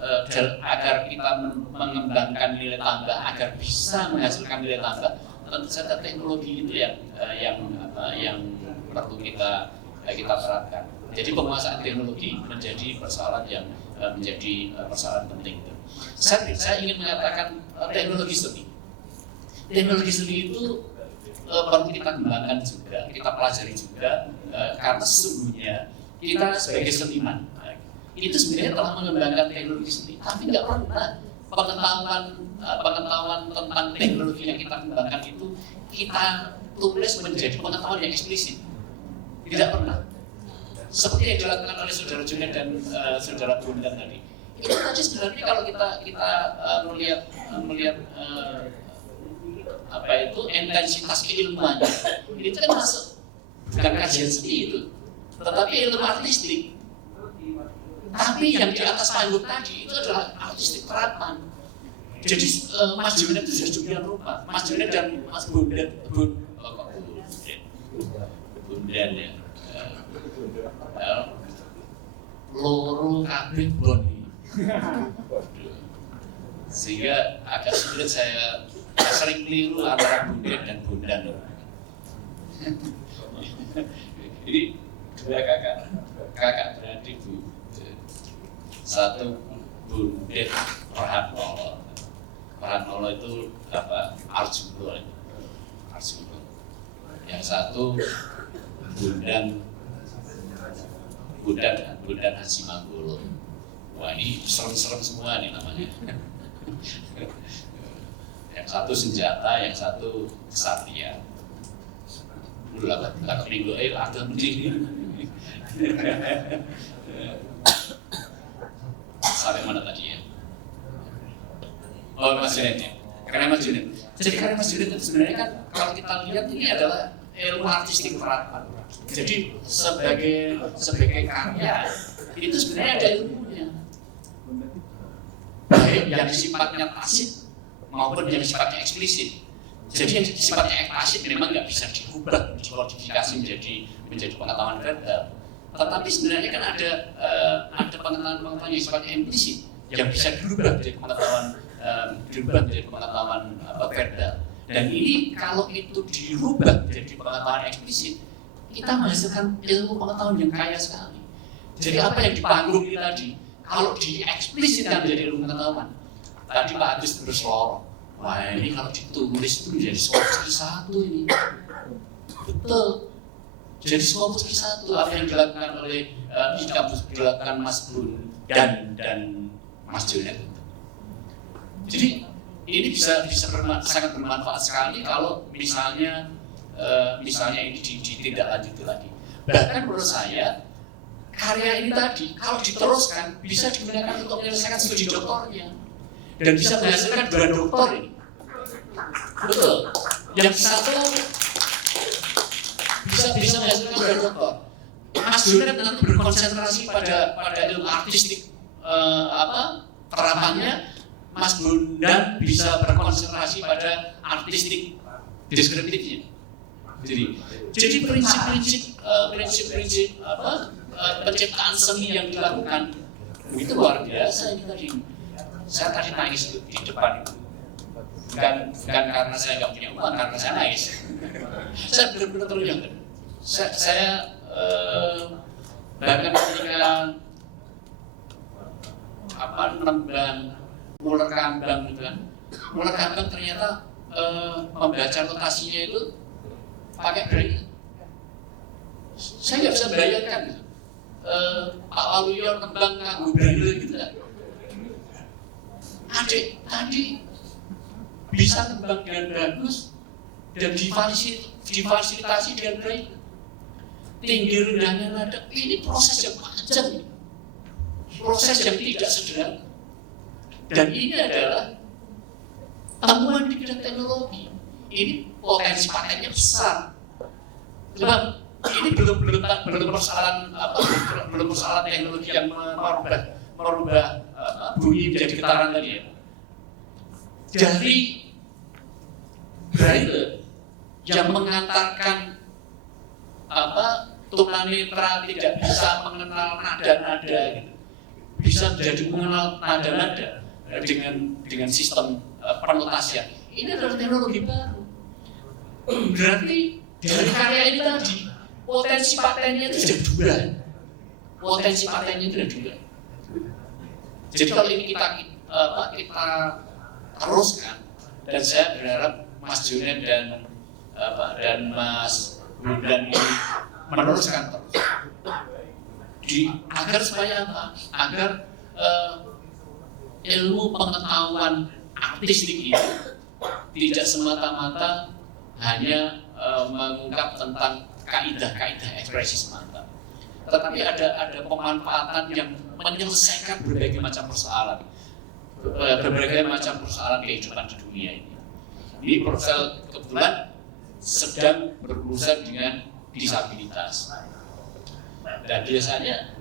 agar kita mengembangkan nilai tambah, agar bisa menghasilkan nilai tambah, tentu saja teknologi itu yang perlu kita terapkan. Jadi penguasaan teknologi menjadi persoalan yang menjadi persoalan penting. Saya ingin mengatakan teknologi seni. Teknologi seni itu perlu kita kembangkan juga, kita pelajari juga, karena sesungguhnya kita sebagai seniman itu sebenarnya telah mengembangkan teknologi seni, tapi nggak pernah pengetahuan tentang teknologi yang kita kembangkan itu kita tulis menjadi pengetahuan yang eksplisit. Tidak pernah. Seperti yang dilakukan oleh saudara Junet dan saudara Bondan tadi. Itu tadi sebenarnya kalau kita melihat intensitas keilmuannya, itu kan masuk bukan kajian seni itu, tetapi ilmu artistik. Tapi yang di atas panggung tadi itu adalah artistik terapan. Jadi Mas Junet itu sudah sedemikian rupa. Mas Junet dan Mas Bondan ya. Loro kabeh bon. Sehingga agak sulit saya sering keliru antara Bondan dan Bondan. Ini dua kakak beradik Bu. Satu Bondan Prahatnolo itu Arjuno. Yang satu Bondan Hasimanggolo. Wah, ini serem-serem semua nih namanya. Yang satu senjata, yang satu kesatria. Dulu lah, tak minggu ada begini. Sampai mana tadi ya? Oh, Mas Junet ya. karya Mas Junet. Jadi karya Mas Junet itu sebenarnya kan kalau kita lihat ini adalah ilmu artistik terapan. Jadi sebagai karya itu sebenarnya ada ilmunya, baik yang sifatnya pasif maupun yang sifatnya eksplisit. Jadi yang sifatnya pasif memang nggak bisa diubah, dikodifikasi menjadi pengetahuan verbal. Tetapi sebenarnya kan ada pengetahuan yang sifatnya implisit yang bisa dirubah menjadi pengetahuan verbal. Dan ini kalau itu dirubah menjadi pengetahuan eksplisit, kita menghasilkan ilmu pengetahuan yang kaya sekali. Jadi apa yang di panggung ini tadi, kalau dieksplisitkan menjadi ilmu pengetahuan, tadi Pak Agus terus lorong, wah ini kalau ditulis itu menjadi Scopus I ini, betul. Jadi Scopus I apa yang dilakukan oleh dilakukan Mas Bun dan Mas Junet. Jadi ini bisa sangat bermanfaat sekali kalau misalnya ini ditindaklanjuti lagi. Bahkan menurut saya karya ini tadi kalau diteruskan bisa digunakan untuk menyelesaikan studi doktornya dan bisa menghasilkan 2 doktor ini. Betul. Yang satu bisa menghasilkan 2 doktor. Mas Junet nanti berkonsentrasi pada ilmu artistik terapannya. Mas Bondan bisa berkonsentrasi pada artistik deskriptifnya. Jadi prinsip-prinsip penciptaan seni yang dilakukan itu luar biasa. Ini tadi saya tadi nangis di depan itu, bukan karena saya nggak punya uang, karena saya nangis. Saya benar-benar terlihat. Saya bahkan ketika Muler Kambang itu kan, Muler Kambang ternyata membaca notasinya itu pakai braille. Saya nggak bisa bayangkan Pak Waluyo Kembang nganggo braille gitu kan. Adik tadi bisa kembang dengan bagus dan difasilitasi dengan braille. Tinggi rendahnya nada, ini proses yang panjang, proses yang tidak sederhana. Dan ini adalah temuan di bidang teknologi. Ini potensi patennya besar. Sebab ini belum persoalan teknologi yang merubah bunyi menjadi getaran tadi ya. Dari braille yang mengantarkan tunanetra tidak bisa mengenal nada-nada gitu, bisa menjadi mengenal nada-nada dengan sistem penotasian. Ini adalah teknologi baru. Berarti dari karya ini tadi potensi patennya itu sudah 2. Potensi patennya itu sudah 2. Jadi kalau ini kita teruskan, dan saya berharap Mas Junet dan Mas Bondan ini meneruskan terus. Agar supaya apa? Agar ilmu pengetahuan artistik ini tidak semata-mata hanya mengungkap tentang kaidah-kaidah ekspresi semata, tetapi ada pemanfaatan yang menyelesaikan berbagai macam persoalan kehidupan di dunia ini. Ini Profesor kebetulan sedang berurusan dengan disabilitas, dan biasanya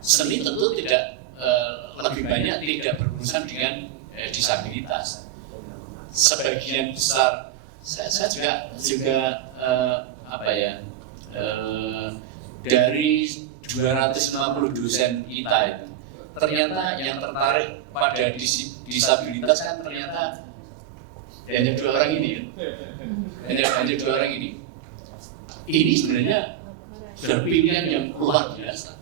seni tentu lebih banyak tidak berurusan dengan disabilitas. Sebagian besar saya juga dari 250 dosen kita itu ternyata yang tertarik pada disabilitas kan ternyata hanya 2 orang ini ya. Hanya 2 orang ini. Ini sebenarnya sudah pilihan yang luar biasa.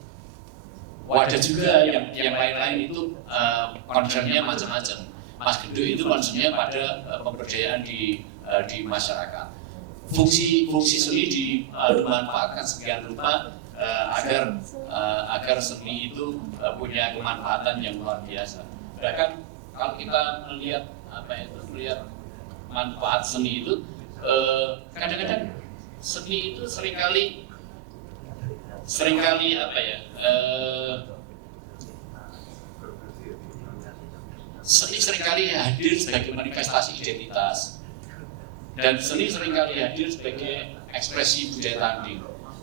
Wadah juga yang lain-lain itu concernnya macam-macam. Mas Genduk itu concernnya pada pemberdayaan di masyarakat. Fungsi seni dimanfaatkan sekian rupa agar seni itu punya kemanfaatan yang luar biasa. Bahkan kalau kita melihat manfaat seni itu, kadang-kadang seni itu seringkali seni seringkali hadir sebagai manifestasi identitas, dan seni seringkali hadir sebagai ekspresi budaya tanding.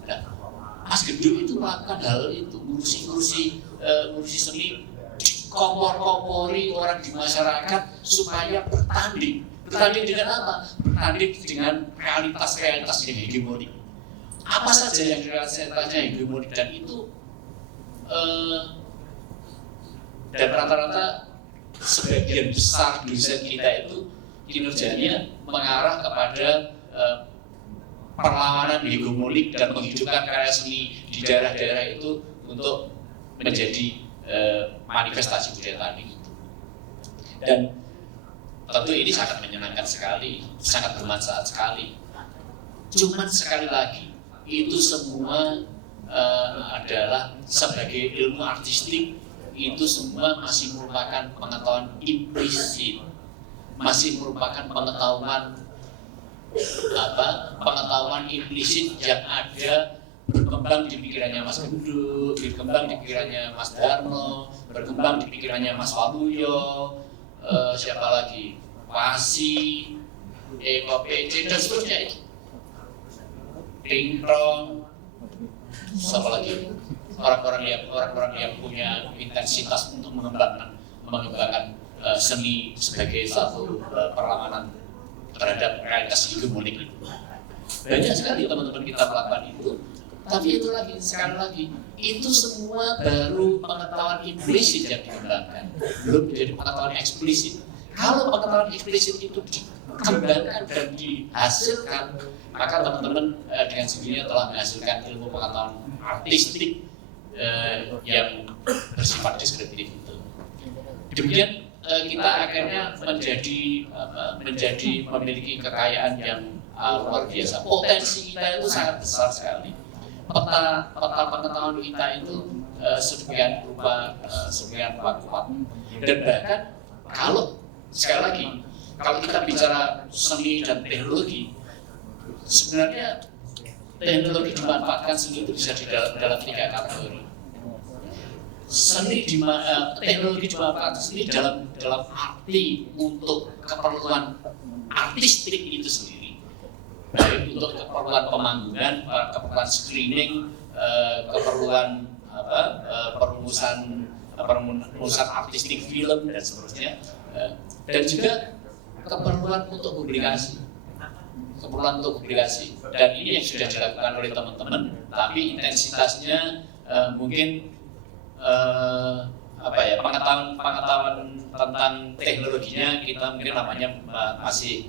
Nah, Mas Gendut itu melakukan hal itu, ngurusi seni, kompor-kompori orang di masyarakat supaya bertanding dengan apa? Bertanding dengan realitas yang hegemonik. Apa saja yang realitasnya hegemonik, dan itu dan rata-rata sebagian besar dosen kita itu kinerjanya mengarah kepada perlawanan hegemonik dan menghidupkan karya seni di daerah-daerah itu untuk menjadi manifestasi budaya tanding itu. Dan tentu ini sangat menyenangkan sekali, sangat bermanfaat sekali. Cuman sekali lagi, itu semua adalah sebagai ilmu artistik, itu semua masih merupakan pengetahuan implisit, masih merupakan pengetahuan implisit yang ada, berkembang di pikirannya Mas Gendut, berkembang di pikirannya Mas Darno, berkembang di pikirannya Mas Waluyo, siapa lagi, Wasi, Eko PC, dan seterusnya itu, Ringtong, siapa lagi, orang-orang yang punya intensitas untuk mengembangkan seni sebagai satu perlawanan terhadap realitas hegemonik itu. Banyak sekali teman-teman kita melakukan itu, tapi itu lagi, sekali lagi, itu semua baru pengetahuan implisit yang dikembangkan, belum menjadi pengetahuan eksplisit. Kalau pengetahuan eksplisit itu dikembangkan dan dihasilkan, maka teman-teman dengan sendirinya telah menghasilkan ilmu pengetahuan artistik yang bersifat deskriptif itu. Demikian kita akhirnya menjadi memiliki kekayaan yang luar biasa. Potensi kita itu sangat besar sekali. Peta pengetahuan kita itu sebagian rupa kuat. Dan bahkan kalau sekali lagi, kalau kita bicara seni dan teknologi, sebenarnya teknologi dimanfaatkan seni itu bisa di dalam 3 kategori. Teknologi dimanfaatkan seni dalam arti untuk keperluan artistik itu sendiri, baik untuk keperluan pemanggungan, keperluan screening, keperluan perumusan artistik film dan seterusnya, dan juga keperluan untuk publikasi. Dan ini yang sudah dilakukan oleh teman-teman, tapi intensitasnya mungkin pengetahuan tentang teknologinya kita mungkin namanya masih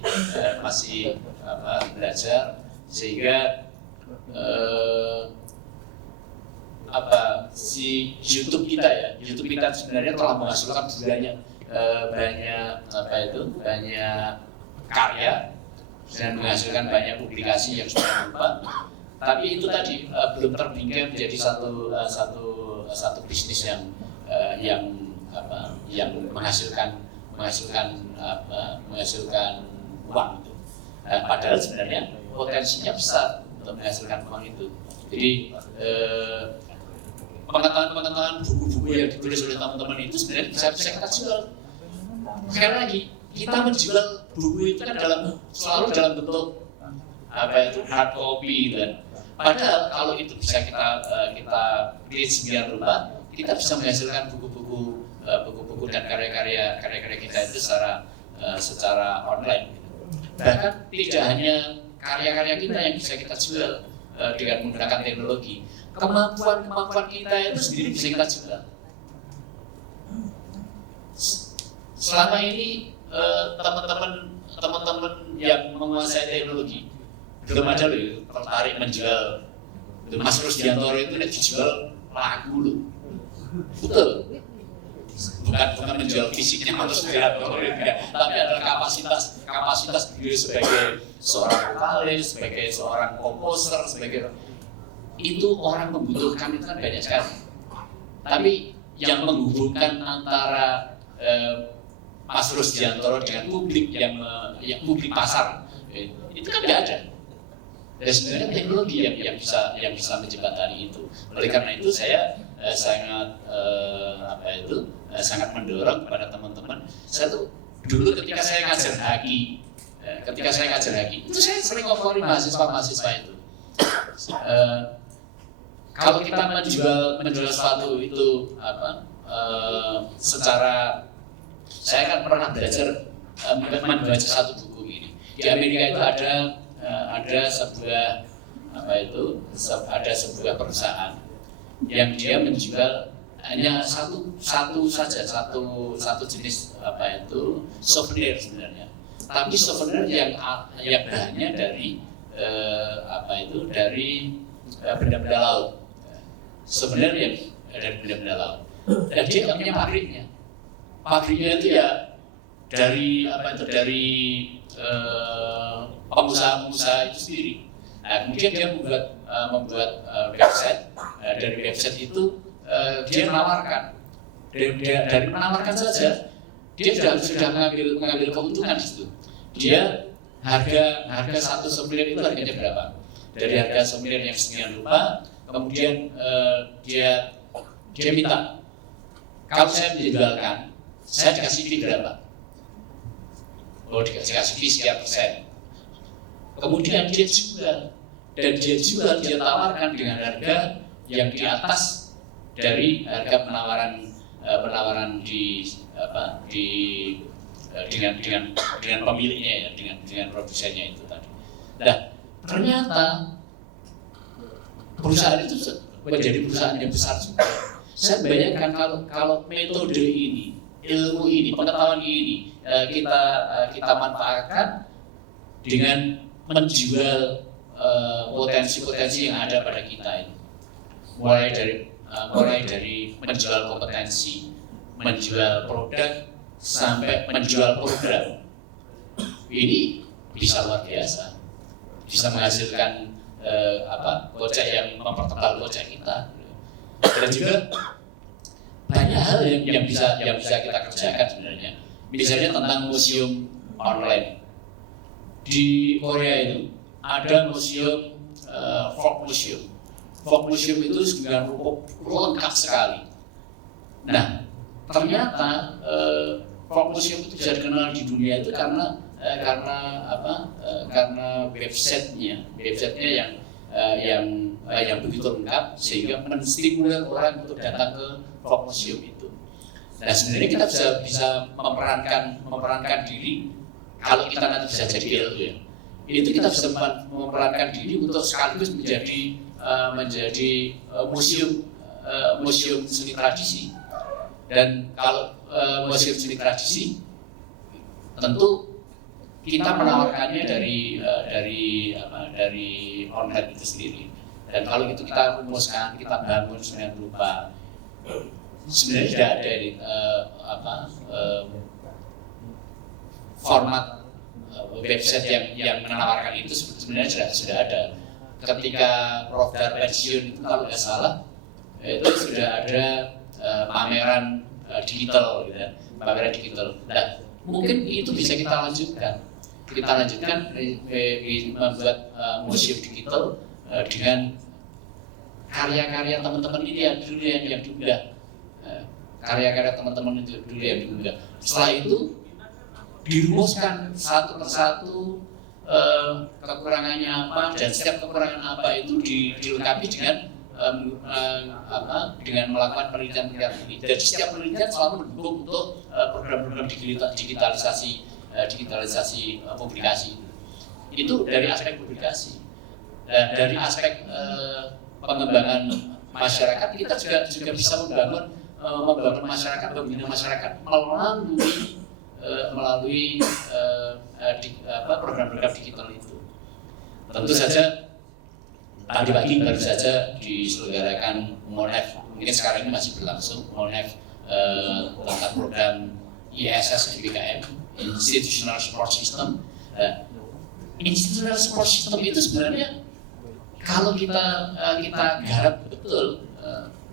belajar, sehingga si YouTube kita sebenarnya telah menghasilkan banyak karya dan menghasilkan banyak publikasi yang sudah berupa, tapi itu tadi belum terbingkai menjadi satu bisnis yang menghasilkan uang itu. Padahal sebenarnya potensinya besar untuk menghasilkan uang itu. Jadi pengetahuan buku-buku yang ditulis oleh teman-teman itu sebenarnya bisa kita jual. Sekali lagi, kita menjual buku itu kan selalu dalam bentuk hard copy dan padahal kalau itu bisa kita create sedemikian rupa, kita bisa menghasilkan buku-buku dan karya-karya kita itu secara online. Bahkan tidak hanya karya-karya kita yang bisa kita jual dengan menggunakan teknologi, kemampuan kita itu sendiri bisa kita jual. Selama ini teman-teman yang menguasai teknologi belum ada loh tertarik menjual. Mas Rusdiantoro itu dijual lagu loh, betul. Bukan menjual fisiknya Mas Rusdiantoro, tapi adalah kapasitas diri sebagai seorang vokalis, sebagai seorang komposer, itu orang membutuhkan itu kan banyak sekali. Tapi yang menghubungkan antara Mas Rusdiantoro dengan publik yang publik pasar itu kan nggak ada. Dan sebenarnya teknologi yang bisa menjembatani itu. Oleh karena itu saya sangat mendorong kepada teman-teman. Saya tuh dulu ketika saya ngajar haki, itu saya sering ngobrolin mahasiswa itu. Kalau kita menjual sesuatu itu secara, saya kan pernah belajar membaca satu buku ini. Di Amerika itu ada sebuah perusahaan yang dia menjual hanya satu jenis souvenir sebenarnya. Tapi souvenir yang bahannya dari benda-benda laut. Souvenir yang dari benda-benda laut. Dan dia nggak punya pabriknya. Pabriknya itu ya dari pengusaha-pengusaha itu sendiri. Nah, kemudian dia membuat website. Dari website itu dia menawarkan. Dari menawarkan saja dia sudah mengambil keuntungan di situ. Dia harga satu souvenir itu harganya berapa? Dari harga souvenir yang sekian rupa, kemudian dia minta, kalau saya menjualkan, saya dikasih fee berapa? Oh, dikasih fee sekian persen. Kemudian dia jual, dan dia tawarkan dengan harga yang di atas dari harga penawaran dengan pemiliknya ya, dengan produsennya itu tadi. Nah, ternyata perusahaan itu menjadi perusahaan yang besar juga. Saya bayangkan kalau metode ini, ilmu ini, pengetahuan ini kita manfaatkan dengan menjual potensi-potensi yang ada pada kita ini, mulai dari menjual kompetensi, menjual produk, sampai menjual program. Ini bisa luar biasa, bisa menghasilkan gojek yang mempertebal gojek kita. Dan juga banyak hal yang bisa kita kerjakan sebenarnya. Misalnya tentang museum online. Di Korea itu ada museum folk museum. Folk museum itu sebenarnya lengkap sekali. Nah, ternyata folk museum itu bisa dikenal di dunia itu karena websitenya yang begitu lengkap sehingga menstimulir orang untuk datang ke folk museum itu. Nah, sebenarnya kita bisa memerankan diri kalau kita nanti bisa jadi LO ya. Itu kita bisa memerankan diri untuk sekaligus menjadi museum seni tradisi. Dan kalau museum seni tradisi tentu kita menawarkannya dari online itu sendiri. Dan kalau itu kita rumuskan, kita bangun sebenarnya berupa sebenarnya tidak ada format website yang menawarkan itu sebenarnya sudah ada. Ketika Prof. Dar pensiun itu kalau nggak salah itu sudah ada pameran digital gitu ya, pameran digital. Nah, mungkin itu bisa kita lanjutkan membuat museum digital dengan karya-karya teman-teman ini yang diunggah, karya-karya teman-teman itu dulu yang diunggah. Setelah itu dirumuskan satu persatu kekurangannya apa, dan setiap kekurangan apa itu dilengkapi dengan melakukan penelitian ini. Dan setiap penelitian selalu mendukung untuk program-program digitalisasi publikasi. Itu dari aspek publikasi. Dan dari aspek pengembangan masyarakat, kita juga bisa membangun masyarakat, membina masyarakat melalui program-program digital itu. Tentu saja tadi pagi baru saja diselenggarakan MONEF, mungkin sekarang ini masih berlangsung MONEF tentang program ISS IPKM, Institutional Support System. Institutional Support System itu sebenarnya kalau kita garap betul,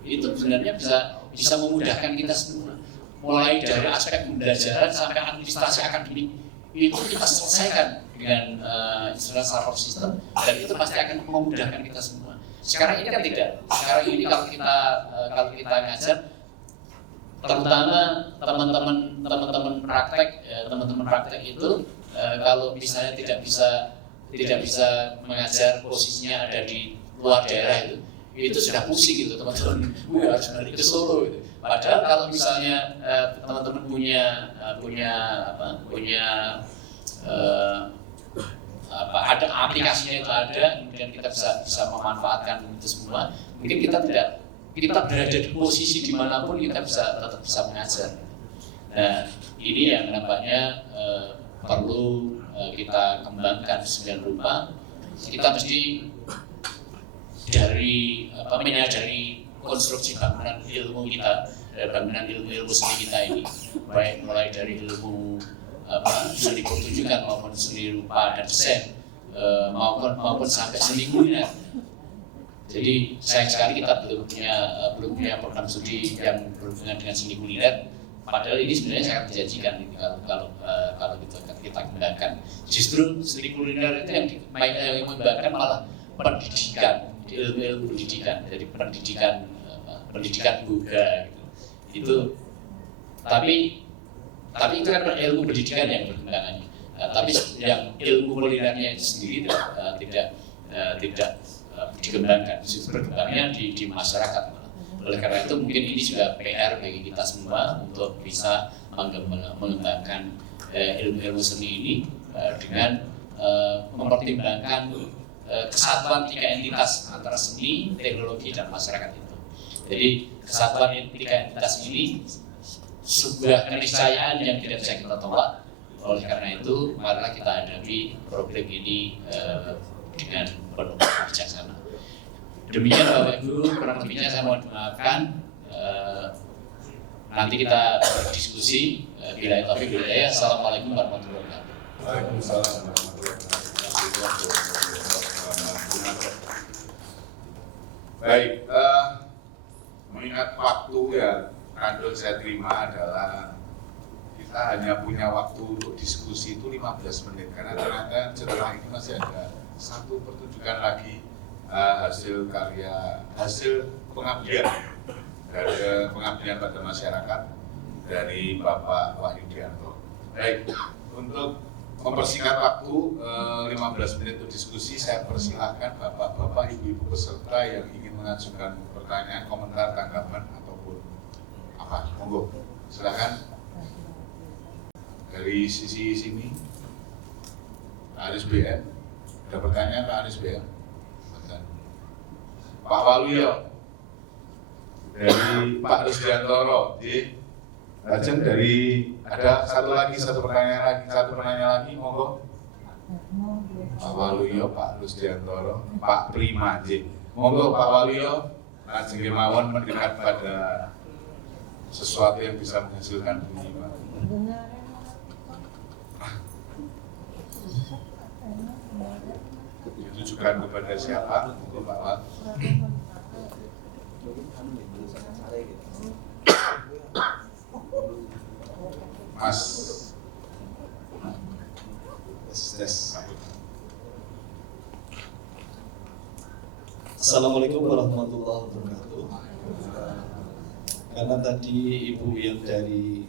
itu sebenarnya bisa memudahkan kita semua. Mulai dari aspek pembelajaran sampai administrasi akademik itu kita selesaikan dengan istilah support system, dan itu pasti akan memudahkan kita semua. Sekarang ini kan tidak. Sekarang ini kalau kita ngajar, terutama teman-teman praktek itu kalau misalnya tidak bisa mengajar, posisinya ada di luar daerah itu sudah pusing gitu teman-teman, harus balik ke Solo gitu. Padahal kalau misalnya teman-teman ada aplikasinya itu ada, kemudian kita bisa memanfaatkan itu semua, mungkin kita berada di posisi dimanapun kita tetap bisa mengajar. Nah, ini yang nampaknya perlu kita kembangkan sedemikian rupa. Kita mesti menyadari konstruksi bangunan ilmu kita, bangunan ilmu seni kita ini, baik mulai dari ilmu seni pertunjukan maupun seni rupa dan desain, maupun sampai seni kuliner. Jadi sayang sekali kita belum punya program studi yang berhubungan dengan seni kuliner. Padahal ini sebenarnya sangat menjanjikan kalau kita kembangkan. Justru seni kuliner itu yang mengembangkan malah pendidikan, ilmu pendidikan, jadi pendidikan juga gitu. Itu tapi itu kan ilmu pendidikan yang berkembang. Tapi yang ilmu kulinernya itu sendiri tidak dikembangkan, justru berkembangnya di masyarakat. Oleh karena itu mungkin ini juga PR bagi kita semua untuk bisa mengembangkan ilmu seni ini dengan mempertimbangkan kesatuan tiga entitas antara seni, teknologi, dan masyarakat itu. Jadi kesatuan tiga entitas ini sebuah keniscayaan yang tidak bisa kita tolak. Oleh karena itu, marilah kita hadapi problem ini dengan penuh bijaksana. Demikian Bapak Ibu, kurang lebihnya saya mohon dimaafkan. Nanti kita berdiskusi. Bila taufiq wal hidayah. Assalamualaikum warahmatullahi wabarakatuh. Waalaikumsalam warahmatullahi wabarakatuh. Baik, mengingat waktu yang kandung saya terima adalah kita hanya punya waktu untuk diskusi itu 15 menit, karena ternyata setelah ini masih ada satu pertunjukan lagi hasil pengabdian dari pengabdian pada masyarakat dari Bapak Wahyudianto. Baik, untuk mempersingkat waktu 15 menit untuk diskusi, saya persilahkan Bapak-Bapak, Ibu-Ibu peserta yang ingin mengajukan pertanyaan, komentar, tanggapan ataupun apa, monggo silakan. Dari sisi sini, Aris BM, ada pertanyaan Pak Aris BM? Pak Waluyo, dari Pak Rusdiantoro, Lajeng dari ada satu pertanyaan lagi, monggo. Pak Waluyo, Pak Rusdiantoro, Pak Prima, monggo Pak Waluyo, lajeng kemawon mendekat pada sesuatu yang bisa menghasilkan bunyi, Pak. Ditujukan kepada siapa? Pak Wal. Mas. Assalamualaikum warahmatullahi wabarakatuh. Karena tadi Ibu yang dari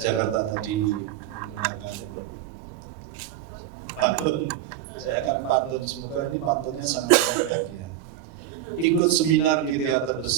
Jakarta tadi menggunakan pantun, saya akan pantun. Semoga ini pantunnya sangat bahagia. Ikut seminar di teater besar